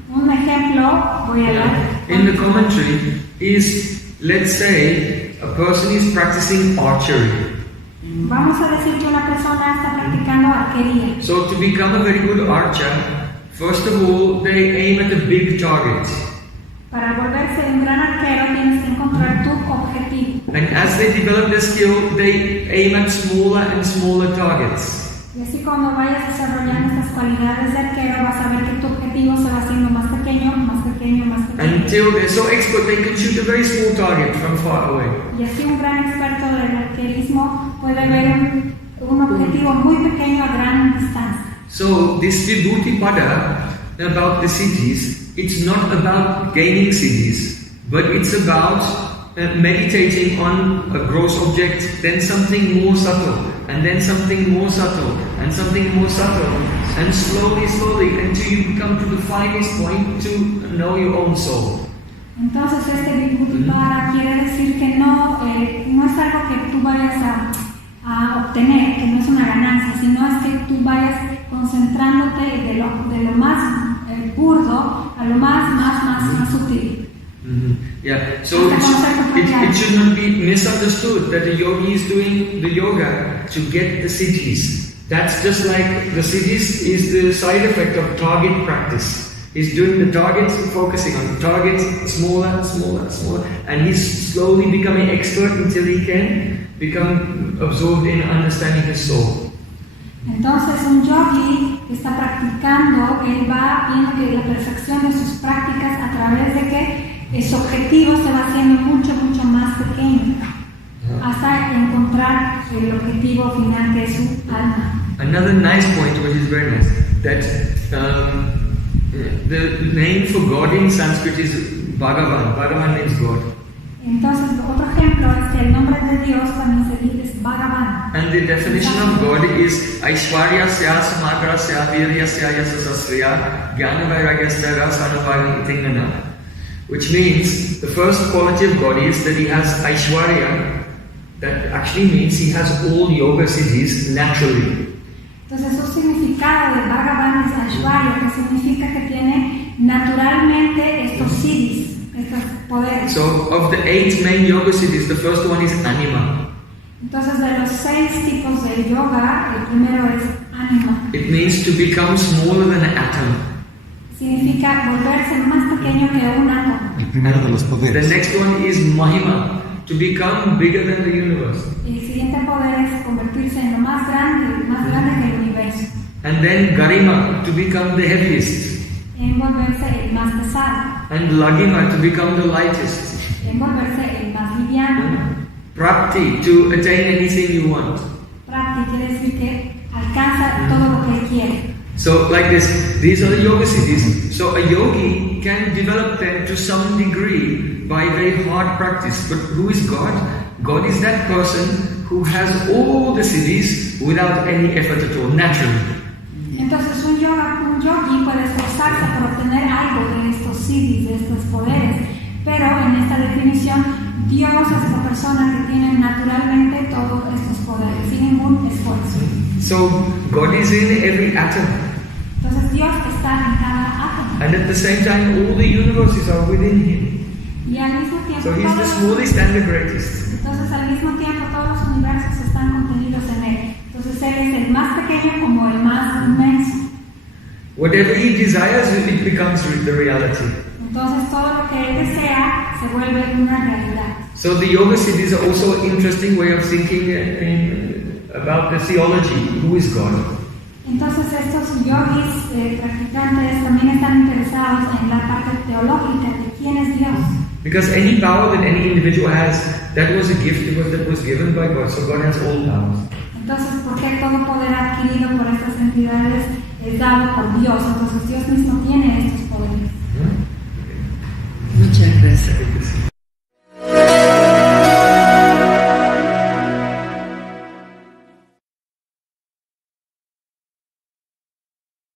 Un ejemplo voy a dar. In the commentary is, let's say, a person is practicing archery. Vamos a decir que una persona está practicando arquería. So to become a very good archer, first of all, they aim at a big target. Para volverse un gran arquero tienes que encontrar tu objetivo. And as they develop their skill, they aim at smaller and smaller targets. Y así como vayas desarrollando estas cualidades de arquero, vas a ver que tu objetivo se va haciendo más pequeño, más pequeño, más pequeño. Until they're so expert they can shoot a very small target from far away. Y así un gran experto del arquerismo puede ver un objetivo muy pequeño a gran distancia. So this Vibhuti Pada about the siddhis, it's not about gaining siddhis, but it's about meditating on a gross object, then something more subtle, and then something more subtle, and something more subtle, and slowly, slowly, until you come to the finest point to know your own soul. Entonces este Vibhuti-pada quiere decir que no es algo que tú vayas a obtener, que no es una ganancia, sino es que tú vayas concentrándote de lo más burdo a lo más sutil. Yeah, so it should not be misunderstood that the yogi is doing the yoga to get the siddhis. That's just like the siddhis is the side effect of target practice. He's doing the targets, focusing on the targets, smaller, smaller, smaller, and he's slowly becoming expert until he can become absorbed in understanding his soul. Entonces un yogi que está practicando, él va viendo que la perfección de sus prácticas a través de que su objetivo se va haciendo mucho más pequeño hasta encontrar el objetivo final que es su alma. Another nice point, which is very nice, that the name for God in Sanskrit is Bhagavan. Bhagavan means God. Entonces, otro ejemplo es que el nombre de Dios también se dice es Bhagavan. And the definition of God is Aishwaryasya Samakarasya Viryasya Yasasasya Jnana-vairagyasya Rasanavaya, which means the first quality of God is that he has Aishwarya. That actually means he has all yoga siddhis naturally. Entonces, su significado de Bhagavan es Aishwarya, que significa que tiene naturalmente estos siddhis. So, of the 8 main yoga siddhis, the first one is anima. Entonces, de los 6 tipos de yoga, el primero es anima. It means to become smaller than an atom. Significa volverse más pequeño que un átomo. El primero de los poderes. The next one is mahima, to become bigger than the universe. El siguiente poder es convertirse en lo más grande que el universo. And then garima, to become the heaviest. En volverse el más pesado. And lagima, to become the lightest. En volverse el más liviano. Prapti, to attain anything you want. Prapti quiere decir que alcanza todo lo que quiere. So like this, these are the yoga siddhis. So a yogi can develop them to some degree by very hard practice. But who is God? God is that person who has all the siddhis without any effort at all, naturally. Entonces un yogi puede esforzarse por obtener algo de estos siddhis, de estos poderes, pero en esta definición Dios es la persona que tiene naturalmente todos estos poderes, sin ningún esfuerzo. So God is in every atom. Entonces Dios está en cada átomo. And at the same time all the universes are within him. Y al mismo tiempo So he's the smallest and the greatest. Entonces al mismo tiempo todos los universos están contenidos en él. Entonces él es el más pequeño como el más inmenso. Whatever he desires, it becomes the reality. Entonces todo lo que él desea se vuelve una realidad. So the yoga siddhis are also an interesting way of thinking about the theology. Who is God? Entonces estos yogis practicantes también están interesados en la parte teológica de quién es Dios. Because any power that any individual has, that was a gift that was given by God. So God has all powers. Entonces, ¿por qué todo poder adquirido por estas entidades es dado por Dios? Entonces Dios mismo tiene